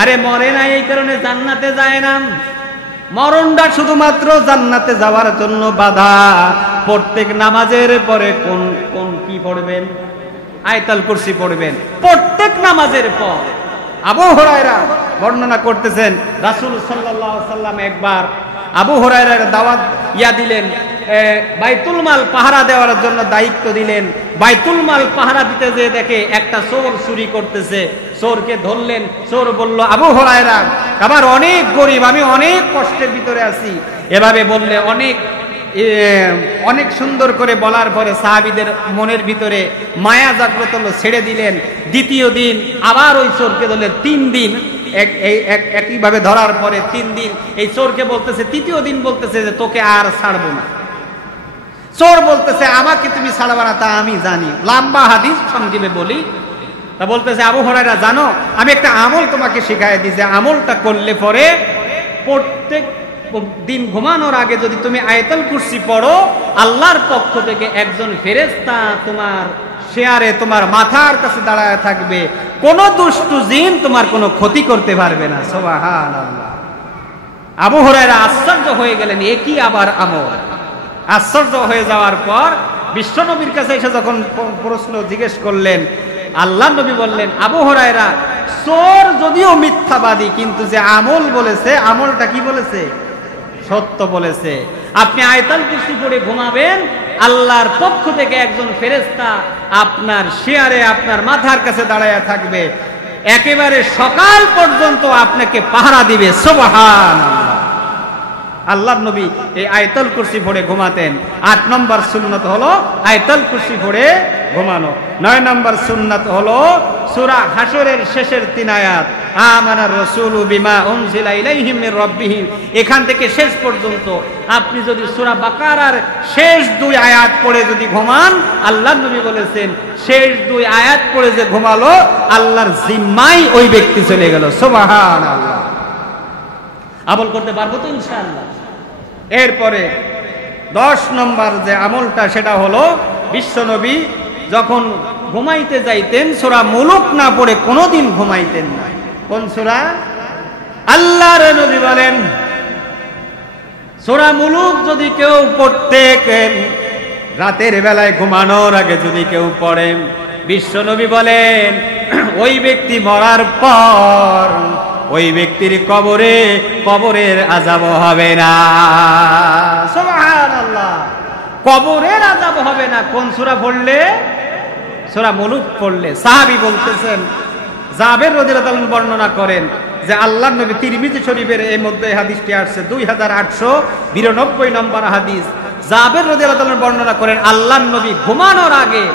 আরে মরে না এই কারণে জান্নাতে যায় না, মরণটা শুধুমাত্র জান্নাতে যাওয়ার জন্য বাধা। প্রত্যেক নামাজের পরে কোন কোন কি পড়বেন? আয়াতুল কুরসি পড়বেন প্রত্যেক নামাজের পর। আবু হুরায়রা বর্ণনা করতেছেন, রাসূল সাল্লাল্লাহু আলাইহি সাল্লাম একবার আবু হুরায়রার দাওয়াত দিলেন, বাইতুল মাল পাহারা দেওয়ার জন্য দায়িত্ব দিলেন। বাইতুল মাল পাহারা দিতে যেয়ে দেখে একটা চোর চুরি করতেছে। চোরকে ধরলেন। চোর বলল, আবু হুরায়রা আমার অনেক গরিব, আমি অনেক কষ্টের ভিতরে আছি। এভাবে বললে অনেক সুন্দর করে বলার পরে সাহাবীদের মনের ভিতরে মায়া জাগ্রত হলো, ছেড়ে দিলেন। দ্বিতীয় দিন আবার ওই চোরকে ধরলেন। 3 দিন একইভাবে ধরার পরে 3 দিন এই চোরকে বলতেছে, তৃতীয় দিন বলতেছে যে তোকে আর ছাড়বো না। চোর বলতেছে আমাকে তুমি ছাড়বা না তা আমি জানি। লম্বা হাদিস সংক্ষেপে বলি। তা বলতেছে, আবু হুরায়রা জানো আমি একটা আমল তোমাকে শিখাই দিই, যে আমলটা করলে পরে প্রত্যেক দিন ঘুমানোর আগে যদি তুমি আয়াতুল কুরসি পড়ো, আল্লাহর পক্ষ থেকে একজন ফেরেশতা তোমার শেয়ারে তোমার মাথার কাছে দাঁড়ায় থাকবে, কোন দুষ্টু জিন তোমার কোনো ক্ষতি করতে পারবে না। সুবহানাল্লাহ। আবু হুরায়রা আশ্চর্য হয়ে গেলেন, এ কি আবার আমল? আশ্চর্য হয়ে যাওয়ার পর বিশ্বনবীর কাছে এসে যখন প্রশ্ন জিজ্ঞেস করলেন, আল্লাহ নবী বললেন, আবু হুরায়রা চোর যদিও মিথ্যাবাদী কিন্তু যে আমল বলেছে আমলটা কি বলেছে? সত্য বলেছে। আপনি আয়াতুল কুরসি পড়ে ঘুমাবেন, আল্লাহর পক্ষ থেকে একজন ফেরেশতা আপনার শেয়ারে আপনার মাথার কাছে দাঁড়ায় থাকবে, একেবারে সকাল পর্যন্ত আপনাকে পাহারা দিবে। সুবহানাল্লাহ। আল্লাহর নবী এই আয়াতুল কুরসি পড়ে ঘুমাতেন। 8 নম্বর সুন্নাত হলো আয়াতুল কুরসি পড়ে ঘুমানো। 9 নম্বর সুন্নাত হলো সূরা হাশরের শেষের 3 আয়াত, আমানার রাসূলু বিমা উনজিলা ইলাইহিম মির রাব্বিহিম, এখান থেকে শেষ পর্যন্ত আপনি যদি সূরা বাকারার শেষ 2 আয়াত পড়ে যদি ঘুমান, আল্লাহর নবী বলেছেন শেষ 2 আয়াত পড়ে যে ঘুমালো আল্লাহর জিম্মায় ওই ব্যক্তি চলে গেল। সুবহানাল্লাহ। আমল করতে পারবো তো ইনশাআল্লাহ। এরপরে 10 নম্বর যে আমলটা সেটা হলো বিশ্বনবী যখন ঘুমাইতে যাইতেন সূরা মুলুক না পড়ে কোনোদিন ঘুমাইতেন না। কোন সূরা? আল্লাহর নবী বলেন সূরা মুলুক যদি কেউ পড়তে রাতের বেলায় ঘুমানোর আগে যদি কেউ পড়ে, বিশ্বনবী বলেন ওই ব্যক্তি মরার পর ওই ব্যক্তির কবরের আযাব হবে না। সুবহানাল্লাহ। কবরের আযাব হবে না। কোন সূরা পড়লে? সূরা মুলুক পড়লে। সাহাবী বলতেছেন, জাবের রাদিয়াল্লাহু আনহু বর্ণনা করেন যে আল্লাহর নবী, তিরমিজি শরীফের এই মধ্যে হাদিসটি আসছে 2892 নম্বর হাদিস। জাবের রাদিয়াল্লাহু আনহু বর্ণনা করেন আল্লাহর নবী ঘুমানোর আগে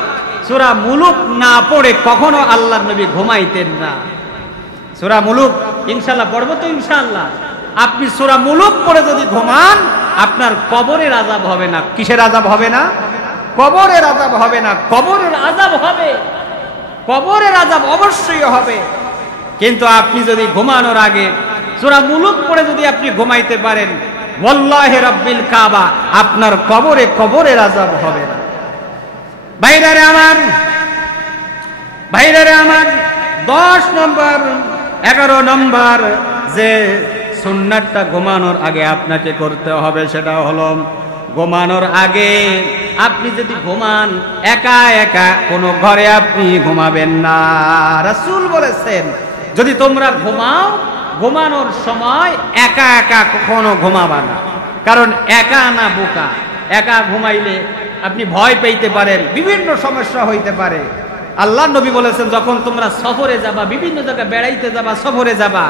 সূরা মুলুক না পড়ে কখনো আল্লাহর নবী ঘুমাইতেন না। সূরা মুলুক ইনশাআল্লাহ পড়ব তো ইনশাআল্লাহ। আপনি সূরা মুলুক পড়ে যদি ঘুমান আপনার কবরের আযাব হবে না। কিসের আযাব হবে না? কবরের আযাব হবে না। কবরের আযাব হবে, কবরের আযাব অবশ্যই হবে। কিন্তু আপনি যদি ঘুমানোর আগে সূরা মুলুক পড়ে যদি আপনি ঘুমাইতে পারেন, ওয়াল্লাহি রাব্বিল কাবা, আপনার কবরের আযাব হবে না। ভাইরারে আমার 10 নম্বর 11 নম্বর যে সুন্নাতটা ঘুমানোর আগে আপনাকে করতে হবে সেটা হলো ঘুমানোর আগে আপনি যদি ঘুমান একা একা কোনো ঘরে আপনি ঘুমাবেন না। রাসূল বলেছেন যদি তোমরা ঘুমাও, ঘুমানোর সময় একা একা কখনো ঘুমাবা না। কারণ একা না বোকা, একা ঘুমাইলে আপনি ভয় পেতে পারেন, বিভিন্ন সমস্যা হইতে পারে। আল্লাহর নবী বলেছেন যখন তোমরা সফরে যাবা, বিভিন্ন জায়গায় বেড়াইতে যাবা, সফরে যাবা,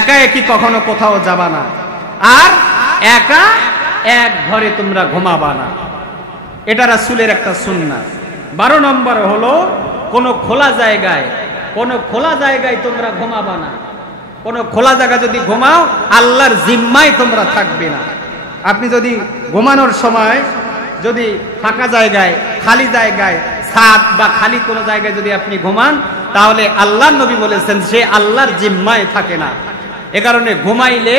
একা একই কখনো কোথাও যাবা না। আর একা এক ঘরে তোমরা ঘুমাবা না। এটা রাসূলের একটা সুন্নাত। 12 নম্বর হলো কোনো খোলা জায়গায় তোমরা ঘুমাবা না। কোনো খোলা জায়গা যদি ঘুমাও আল্লাহর জিম্মায় তোমরা থাকবে না। আপনি যদি ঘুমানোর সময় যদি ফাঁকা জায়গায়, খালি জায়গায়, ছাদ বা খালি কোনো জায়গায় যদি আপনি ঘুমান তাহলে আল্লাহর নবী বলেছেন সে আল্লাহর জিম্মায় থাকে না। এ কারণে ঘুমাইলে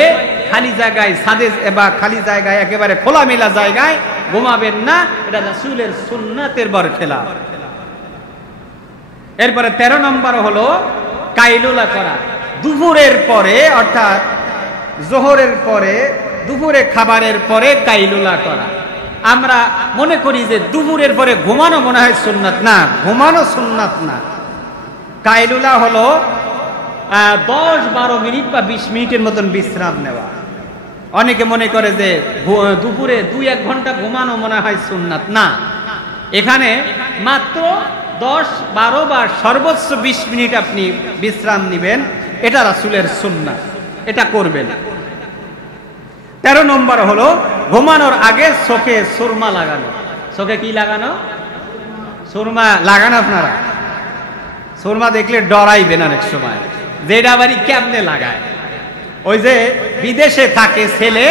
খালি জায়গায়, ছাদে বা খালি জায়গায়, একেবারে খোলামেলা জায়গায় ঘুমাবেন না। এটা রাসূলের সুন্নাতের বরখেলাফ। এরপরে 13 নম্বর হলো কাইলুলা করা। দুপুরের পরে অর্থাৎ জোহরের পরে, দুপুরে খাবারের পরে কাইলুলা করা। আমরা মনে করি যে দুপুরের পরে ঘুমানো মনে হয় সুন্নাত। না, ঘুমানো সুন্নাত না। কাইলুলা হলো 10-12 মিনিট বা 20 মিনিটের মতন বিশ্রাম নেওয়া। অনেকে মনে করে যে দুপুরে 2-1 ঘন্টা ঘুমানো মনে হয় সুন্নাত। না, এখানে মাত্র 10-12 বা সর্বোচ্চ 20 মিনিট আপনি বিশ্রাম নেবেন, এটা রাসূলের সুন্নাত, এটা করবেন। 13 নম্বর হলো ঘুমানোর আগে চোখে সুরমা লাগানো। চোখে কি লাগানো? সুরমা লাগান আপনারা। সুরমা দেখলে ডরাইবেন অনেক সময়, যেটা বাড়ি কেমনে লাগায়। ওই যে বিদেশে থাকে ছেলে,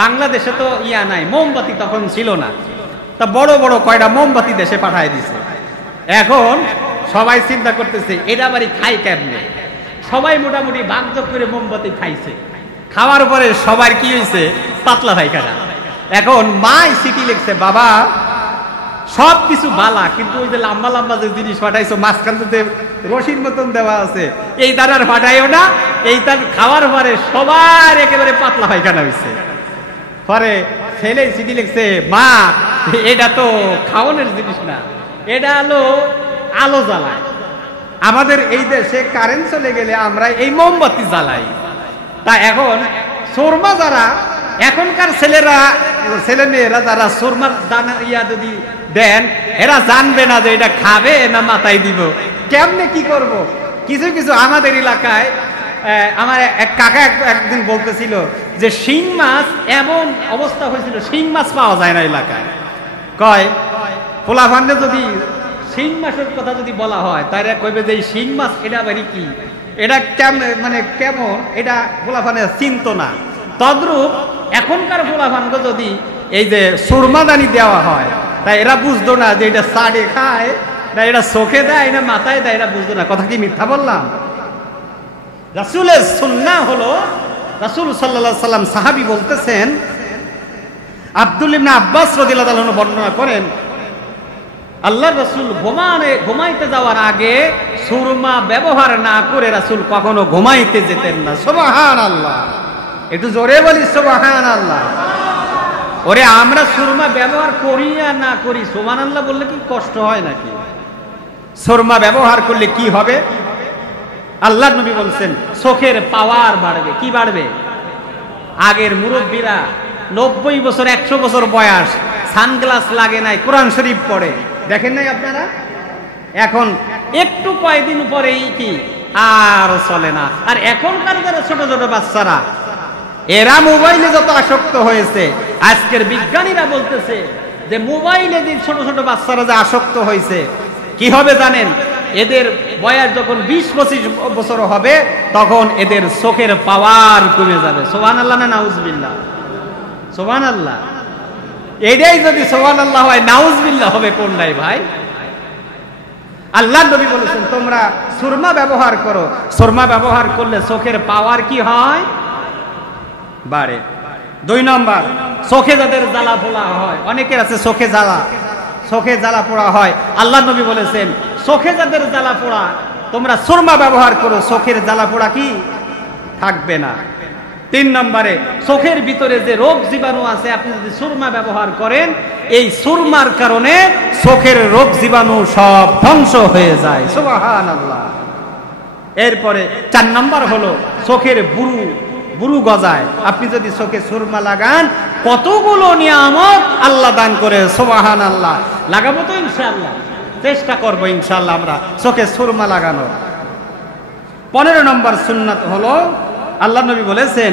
বাংলাদেশে তো নাই, মোমবাতি তখন ছিল না, তা বড় বড় কয়টা মোমবাতি দেশে পাঠায় দিছে। এখন সবাই চিন্তা করতেছে এটা বাড়ি খাই কেমনে। সবাই মোটামুটি ভাগযোগ করে মোমবাতি খাইছে। খাওয়ার পরে সবার কি হয়েছে? পাতলা পায়খানা। এখন মাই চিঠি লিখছে, বাবা সব কিছু বালা, কিন্তু ওই যে লম্বা লম্বা যে জিনিস ফাটাইছো মাঝখানটাতে রশির মতন দেওয়া আছে, এই তার আর ফাটাইও না। এই তার খাওয়ার পরে সবার একেবারে পাতলা পায়খানা হয়েছে। পরে ছেলে চিঠি লিখছে, মা এটা তো খাওয়ানোর জিনিস না, এটা হলো আলো জ্বালায়। আমাদের এই দেশে কারেন্ট চলে গেলে আমরা এই মোমবাতি জ্বালাই। তা এখন সুরমা যারা এখনকার ছেলে মেয়েরা যারা সুরমার দানা যদি দেন, এরা জানবে না যে এটা খাবে না মাথায় দিব। কেমনে কি করব? কিছু কিছু আমাদের এলাকায় আমার এক কাকা একদিন বলতেছিল যে শিং মাছ, এমন অবস্থা হয়েছিল শিং মাছ পাওয়া যায় না এলাকায়। কয় পোলাভান্ডে যদি শিং মাছের কথা যদি বলা হয় তারা কইবে যে শিং মাছ এটা বাড়ি কি, এটা মানে কেমন, এটা গোলাফানে চিন্ত না। তদ্রূপ এখনকার গোলাফানকে যদি এই যে সুরমাদানি দেওয়া হয়, তাই এরা বুঝতো না যে এটা সাড়ে খায় না এটা চোখে দেয় না মাথায় দেয়, এরা বুঝতো না। কথা কি মিথ্যা বললাম? রাসূলের সুন্নাহ হলো, রাসূল সাল্লাল্লাহু আলাইহি সাল্লাম সাহাবী বলতেছেন, আব্দুল ইবনে আব্বাস রাদিয়াল্লাহু তাআলা বর্ণনা করেন, আল্লাহর রাসূল ঘুমাইতে যাওয়ার আগে সুরমা ব্যবহার না করে রাসূল কখনো ঘুমাইতে যেতেন না। সুবহানাল্লাহ, একটু জোরে বলি সুবহানাল্লাহ। ওরে আমরা সুরমা ব্যবহার করি আর না করি, সুবহানাল্লাহ বললে কি কষ্ট হয় নাকি? সুরমা ব্যবহার করলে কি হবে? আল্লাহর নবী বলছেন চোখের পাওয়ার বাড়বে। কি বাড়বে? আগের মুরব্বীরা 90 বছর 100 বছর বয়স, সানগ্লাস লাগে নাই, কোরআন শরীফ পড়ে, দেখেন নাই আপনারা? এখন একটু কয়েকদিন পরেই কি আর চলে না। আর এখনকার যারা ছোট ছোট বাচ্চারা, এরা মোবাইলে যত আসক্ত হয়েছে, আজকের বিজ্ঞানীরা বলতেছে যে মোবাইলে যে ছোট ছোট বাচ্চারা যে আসক্ত হয়েছে, কি হবে জানেন? এদের বয়স যখন 20-25 বছর হবে, তখন এদের চোখের পাওয়ার কমে যাবে। সুবহানাল্লাহ না নাউজুবিল্লাহ? সুবহানাল্লাহ। এটাই যদি সুবহানাল্লাহ হয়, নাউজুবিল্লাহ হবে কোনটাই ভাই? আল্লাহর নবী বলেছেন তোমরা সুরমা ব্যবহার করো। সুরমা ব্যবহার করলে চোখের পাওয়ার কি হয়? বাড়ে। 2 নম্বর, চোখে যাদের জ্বালা পোড়া হয়, অনেকের আছে চোখে জ্বালা পোড়া হয়, আল্লাহর নবী বলেছেন চোখে যাদের জ্বালা পোড়া, তোমরা সুরমা ব্যবহার করো, চোখের জ্বালা পোড়া কি থাকবে না। 3 নম্বরে, চোখের ভিতরে যে রোগ জীবাণু আছে, আপনি যদি সুরমা ব্যবহার করেন, এই সুরমার কারণে চোখের রোগ জীবাণু সব ধ্বংস হয়ে যায়। সুবহানাল্লাহ। এরপরে 4 নম্বর হলো চোখের বুরু গজায়। আপনি যদি চোখে সুরমা লাগান, কতগুলো নিয়ামত আল্লাহ দান করে। সুবহানাল্লাহ। লাগাবো তো ইনশাআল্লাহ, চেষ্টা করবো ইনশাআল্লাহ আমরা চোখে সুরমা লাগানোর। 15 নম্বর সুন্নাত হলো, আল্লাহ নবী বলেছেন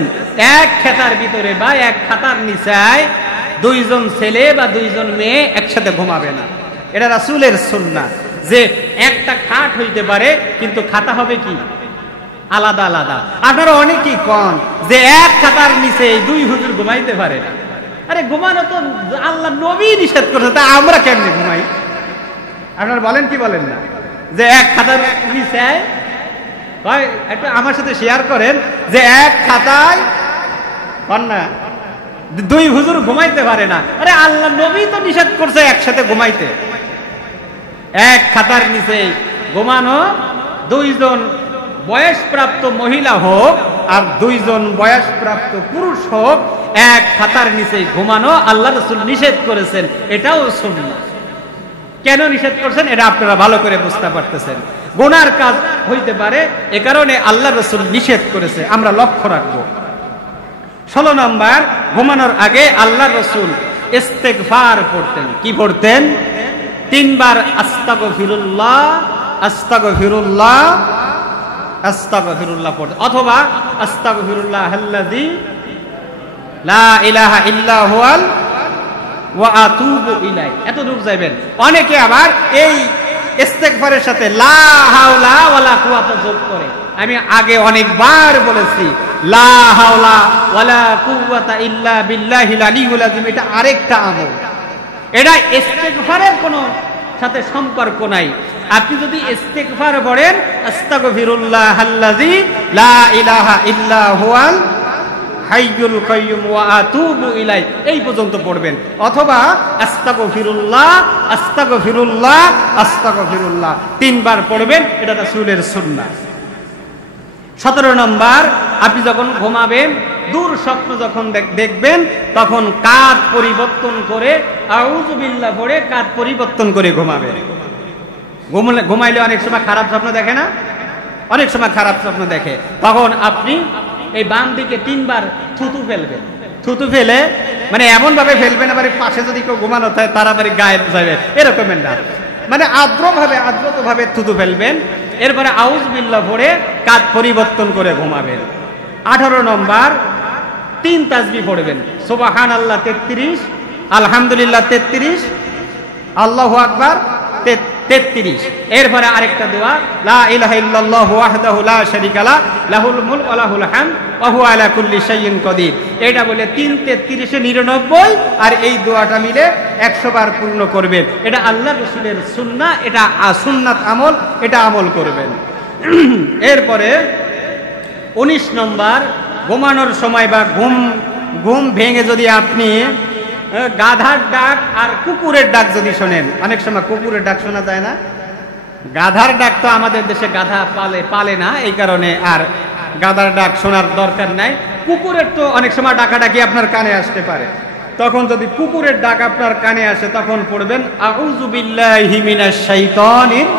এক খেতার ভিতরে বা এক খাতার নিচায় 2 জন ছেলে বা 2 জন মেয়ে একসাথে ঘুমাবে না। এটা রাসূলের সুন্নাহ, যে একটা খাট হইতে পারে কিন্তু খাতা হবে কি আলাদা আলাদা। আপনারা অনেকেই কন যে এক খাতার নিচে 2 হুজুর ঘুমাইতে পারে না। আরে ঘুমানো তো আল্লাহ নবী নিষেধ করেছে, তা আমরা কেমনে ঘুমাই? আপনারা বলেন কি বলেন না? যে এক খাতার নিচে ভাই একটু আমার সাথে শেয়ার করেন যে এক খাতায় না 2 হুজুর ঘুমাইতে পারে না। আরে আল্লাহ নবী তো নিষেধ করছে একসাথে ঘুমাইতে। এক খাতার নিচে ঘুমানো, 2 জন বয়সপ্রাপ্ত মহিলা হোক আর 2 জন বয়সপ্রাপ্ত পুরুষ হোক, এক খাতার নিচে ঘুমানো আল্লাহ রাসূল নিষেধ করেছেন। এটাও সুন্নাহ। কেন নিষেধ করছেন এটা আপনারা ভালো করে বুঝতে পারতেছেন। গুনার কাজ হইতে পারে, এ কারণে আল্লাহ রাসূল নিষেধ করেছে, আমরা লক্ষ্য রাখবো। 16 নম্বর, ঘুমানোর আগে আল্লাহ রাসূল ইস্তেগফার পড়তেন। কি পড়তেন? 3 বার আস্তাগফিরুল্লাহ আস্তাগফিরুল্লাহ আস্তাগফিরুল্লাহ পড়তেন, অথবা আস্তাগফিরুল্লাহাল্লাযী লা ইলাহা ইল্লা হুয়াল ওয়া আতুবু ইলাইহি। এতটুকু যাবেন। অনেকে আবার এই ইস্তেগফারের সাথে লা হাওলা ওয়ালা কুওয়াতা যোগ করে। আমি আগে অনেকবার বলেছি, লা হাওলা ওয়ালা কুওয়াতা ইল্লা বিল্লাহিল আলিয়্যিল আযীম, এটা আরেকটা আমল। এটা ইস্তেগফারের কোনো সাথে সম্পর্ক নাই। আপনি যদি ইস্তেগফার পড়েন, আস্তাগফিরুল্লাহাল্লাযী লা ইলাহা ইল্লা হুয়াল হাইয়ুল কাইয়্যুম ওয়া আতুবু ইলাইহি, এই পর্যন্ত পড়বেন। অথবা আস্তাগফিরুল্লাহ আস্তাগফিরুল্লাহ আস্তাগফিরুল্লাহ 3 বার পড়বেন। এটা রাসূলের সুন্নাহ। 17 নম্বর, আপনি যখন ঘুমাবেন, দূর স্বপ্ন যখন দেখবেন, তখন কাঁধ পরিবর্তন করে আউযু বিল্লাহ পড়ে কাঁধ পরিবর্তন করে ঘুমাবেন। ঘুমাইলে অনেক সময় খারাপ স্বপ্ন দেখে না? অনেক সময় খারাপ স্বপ্ন দেখে, তখন আপনি এই বাম দিকে 3 বার থুতু ফেলবেন। থুতু ফেলে মানে এমন ভাবে ফেলবেন, আবার পাশে যদি কেউ ঘুমানো থাকে তাড়াতাড়ি গায়ে যাবে, এরকমের না, মানে আদ্রতভাবে থুতু ফেলবেন। এরপরে আউযু বিল্লাহ পড়ে কাঁধ পরিবর্তন করে ঘুমাবেন। 18 নম্বর, 3 তাসবিহ পড়বেন। সুবহানাল্লাহ 33, আলহামদুলিল্লাহ 33, আল্লাহু আকবার 33। এরপরে আরেকটা দোয়া, লা ইলাহা ইল্লাল্লাহু ওয়াহদাহু লা শারীকা লাহু লাহুল মুলকু ওয়া লাহুল হামদ ওয়া হুয়া আলা কুল্লি শাইইন কাদির। এটা বলে 3 33 99, আর এই দোয়াটা মিলে 100 বার পূর্ণ করবেন। এটা আল্লাহর রাসূলের সুন্নাহ, এটা সুন্নাত আমল, এটা আমল করবেন। এরপরে 19 নম্বর, ঘুমানোর সময় বা ঘুম ভেঙে যদি আপনি গাধার ডাক আর কুকুরের ডাক যদি শোনেন, অনেক সময় কুকুরের ডাক শোনা যায় না, গাধার ডাক তো আমাদের দেশে গাধা পালে না, এই কারণে আর গাধার ডাক শোনার দরকার নাই। কুকুরের তো অনেক সময় ডাকাডাকি আপনার কানে আসতে পারে, তখন যদি কুকুরের ডাক আপনার কানে আসে তখন পড়বেন আউযু বিল্লাহি মিনাশ শাইতানির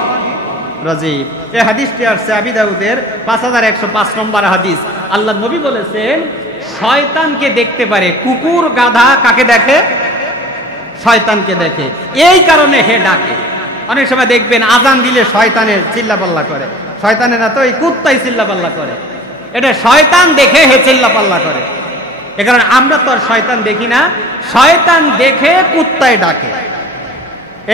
রাজিম। এই হাদিসটি আসছে আবু দাউদের 5105 নম্বর হাদিস। আল্লাহর নবী বলেছেন শয়তানকে দেখতে পারে কুকুর, গাধা কাকে দেখে? শয়তানকে দেখে, এই কারণে হে ডাকে। অনেক সময় দেখবেন আজান দিলে শয়তানের চিল্লাপাল্লা করে, শয়তানের না তো এই কুত্তাই চিল্লাপাল্লা করে, এটা শয়তান দেখে হে চিল্লাপাল্লা করে। এ কারণে আমরা তো আর শয়তান দেখি না, শয়তান দেখে কুত্তায় ডাকে।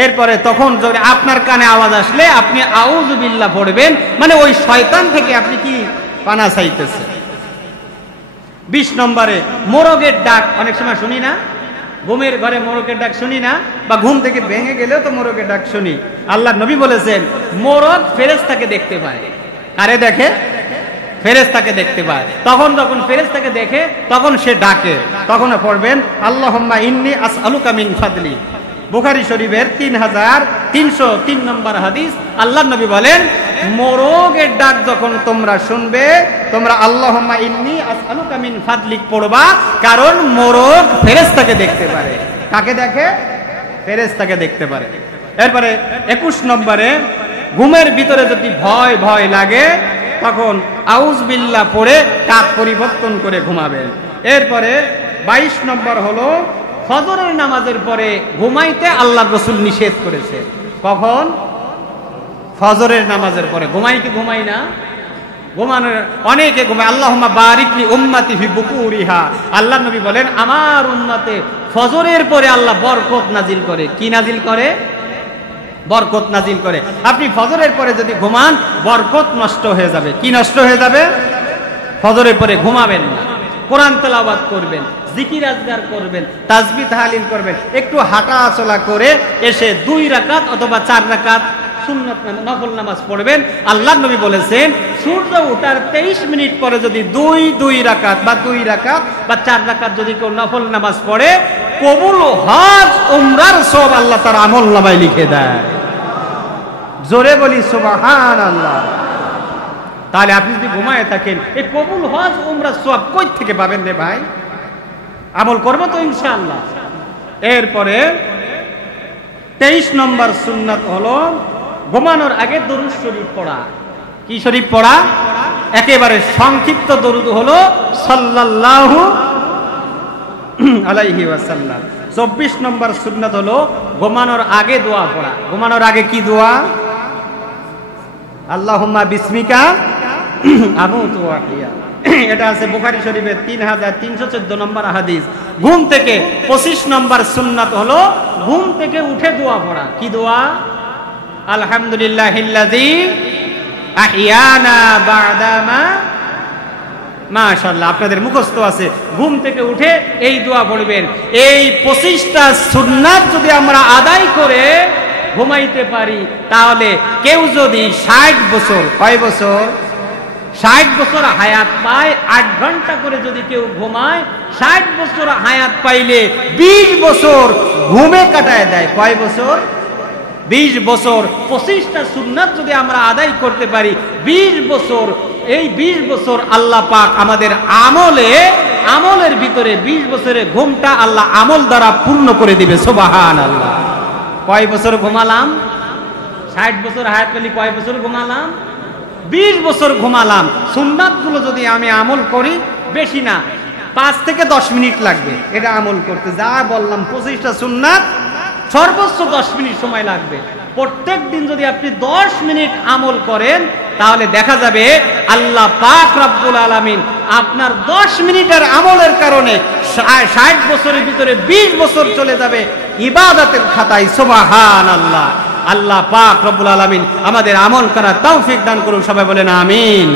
এরপরে তখন যদি আপনার কানে আওয়াজ আসলে আপনি আউযু বিল্লাহ পড়বেন, মানে ওই শয়তান থেকে আপনি কি পানা চাইতেছেন। 20 নম্বরে মোরগের ডাক অনেক সময় শুনি না, ঘুমের ঘরে মোরগের ডাক শুনি না, বা ঘুম থেকে ভেঙে গেলেও তো মোরগের ডাক শুনি। আল্লাহর নবী বলেছেন মোরগ ফেরেশতাকে দেখতে পায়। কারে দেখে? ফেরেশতাকে দেখতে পায়। যখন ফেরেশতাকে দেখে তখন সে ডাকে, তখন পড়বেন আল্লাহুম্মা ইন্নী আসআলুকা মিন ফাদলি। বুখারী শরীফের 3303 নম্বর হাদিস। আল্লাহর নবী বলেন মোরগের ডাক যখন তোমরা শুনবে, তোমরা আল্লাহুম্মা ইন্নী আসআলুকা মিন ফাদলিক পড়বা, কারণ মোরগ ফেরেশতাকে দেখতে পারে। কাকে দেখে? ফেরেশতাকে দেখতে পারে। এরপরে 21 নম্বরে ঘুমের ভিতরে যদি ভয় ভয় লাগে তখন আউযু বিল্লাহ পড়ে কাত পরিবর্তন করে ঘুমাবেন। এরপরে 22 নম্বর হলো ফজরের নামাজের পরে ঘুমাইতে আল্লাহর রাসূল নিষেধ করেছে। কখন? ফজরের নামাজের পরে। ঘুমাই কি ঘুমাই না? ঘুমানোর অনেকে ঘুমায়। আল্লাহুম্মা বারিক লি উম্মতি ফি বুকুরিহা। আল্লাহর নবী বলেন আমার উম্মতে ফজরের পরে আল্লাহ বরকত নাজিল করে। কি নাজিল করে? বরকত নাজিল করে। আপনি ফজরের পরে যদি ঘুমান বরকত নষ্ট হয়ে যাবে। কি নষ্ট হয়ে যাবে? ফজরের পরে ঘুমাবেন না, কোরআন তেলাওয়াত করবেন, জিকির আজকার করবেন, তাসবিহ তাহলিল করবেন, একটু হাঁটা চলা করে এসে 2 রাকাত অথবা 4 রাকাত সুন্নত নফল নামাজ পড়বেন। আল্লাহর নবী বলেছেন সূর্য ওঠার 23 মিনিট পরে যদি 2 রাকাত বা 4 রাকাত যদি কেউ নফল নামাজ পড়ে, কবুল হজ উমরার সওয়াব আল্লাহ তার আমলনামায় লিখে দেয়। জোরে বলি সুবহানাল্লাহ। তাহলে আপনি যদি ঘুমায় থাকেন, এই কবুল হজ উমরার সওয়াব কই থেকে পাবেন রে ভাই? আমল করবো তো ইনশাআল্লাহ। এরপরে 23 নম্বর সুন্নাত হলো ঘুমানোর আগে দরুদ শরীফ পড়া। কি শরীফ পড়া? একেবারে সংক্ষিপ্ত দরুদ হলো সাল্লাল্লাহু আলাইহি ওয়াসাল্লাম। 24 নম্বর সুন্নাত হলো ঘুমানোর আগে দোয়া পড়া। ঘুমানোর আগে কি দোয়া? আল্লাহুম্মা বিসমিকা আমুতু ওয়া আহইয়া। এটা আছে বুখারী শরীফের 3314 নম্বর হাদিস। ঘুম থেকে 25 নম্বর সুন্নাত হলো ঘুম থেকে উঠে দোয়া পড়া। কি দোয়া? আলহামদুলিল্লাহিল্লাযী আহিয়ানা বা'দামা। মাশাআল্লাহ, আপনাদের মুখস্থ আছে। ঘুম থেকে উঠে এই দোয়া পড়বেন। এই 25টা সুন্নাত যদি আমরা আদায় করে ঘুমাইতে পারি, তাহলে কেউ যদি 60 বছর, কয় বছর? 60 বছর হায়াত পায়, 8 ঘন্টা করে যদি কেউ ঘুমায়, 60 বছর হায়াত পাইলে 20 বছর ঘুমে কাটায় দেয়। কয় বছর? 20 বছর। 25টা সুন্নাত যদি আমরা আদায় করতে পারি 20 বছর, এই 20 বছর আল্লাহ পাক আমাদের আমলের ভিতরে 20 বছরের ঘুমটা আল্লাহ আমল দ্বারা পূর্ণ করে দিবে। সুবহানাল্লাহ। কয় বছর ঘুমালাম? 60 বছর হায়াত পেলে কয় বছর ঘুমালাম? 20 বছর ঘুমালাম। সুন্নাতগুলো যদি আমি আমল করি, বেশি না 5 থেকে 10 মিনিট লাগবে এটা আমল করতে। যা বললাম 25টা সুন্নাত সর্বোচ্চ 10 মিনিট সময় লাগবে। প্রত্যেক দিন যদি আপনি 10 মিনিট আমল করেন, তাহলে দেখা যাবে আল্লাহ পাক রব্বুল আলামিন আপনার 10 মিনিটের আমলের কারণে 60 বছরের ভিতরে 20 বছর চলে যাবে ইবাদতের খাতায়। সুবহানাল্লাহ। আল্লাহ পাক রব্বুল আলামিন আমাদের আমল করার তৌফিক দান করুন। সবাই বলেন আমিন।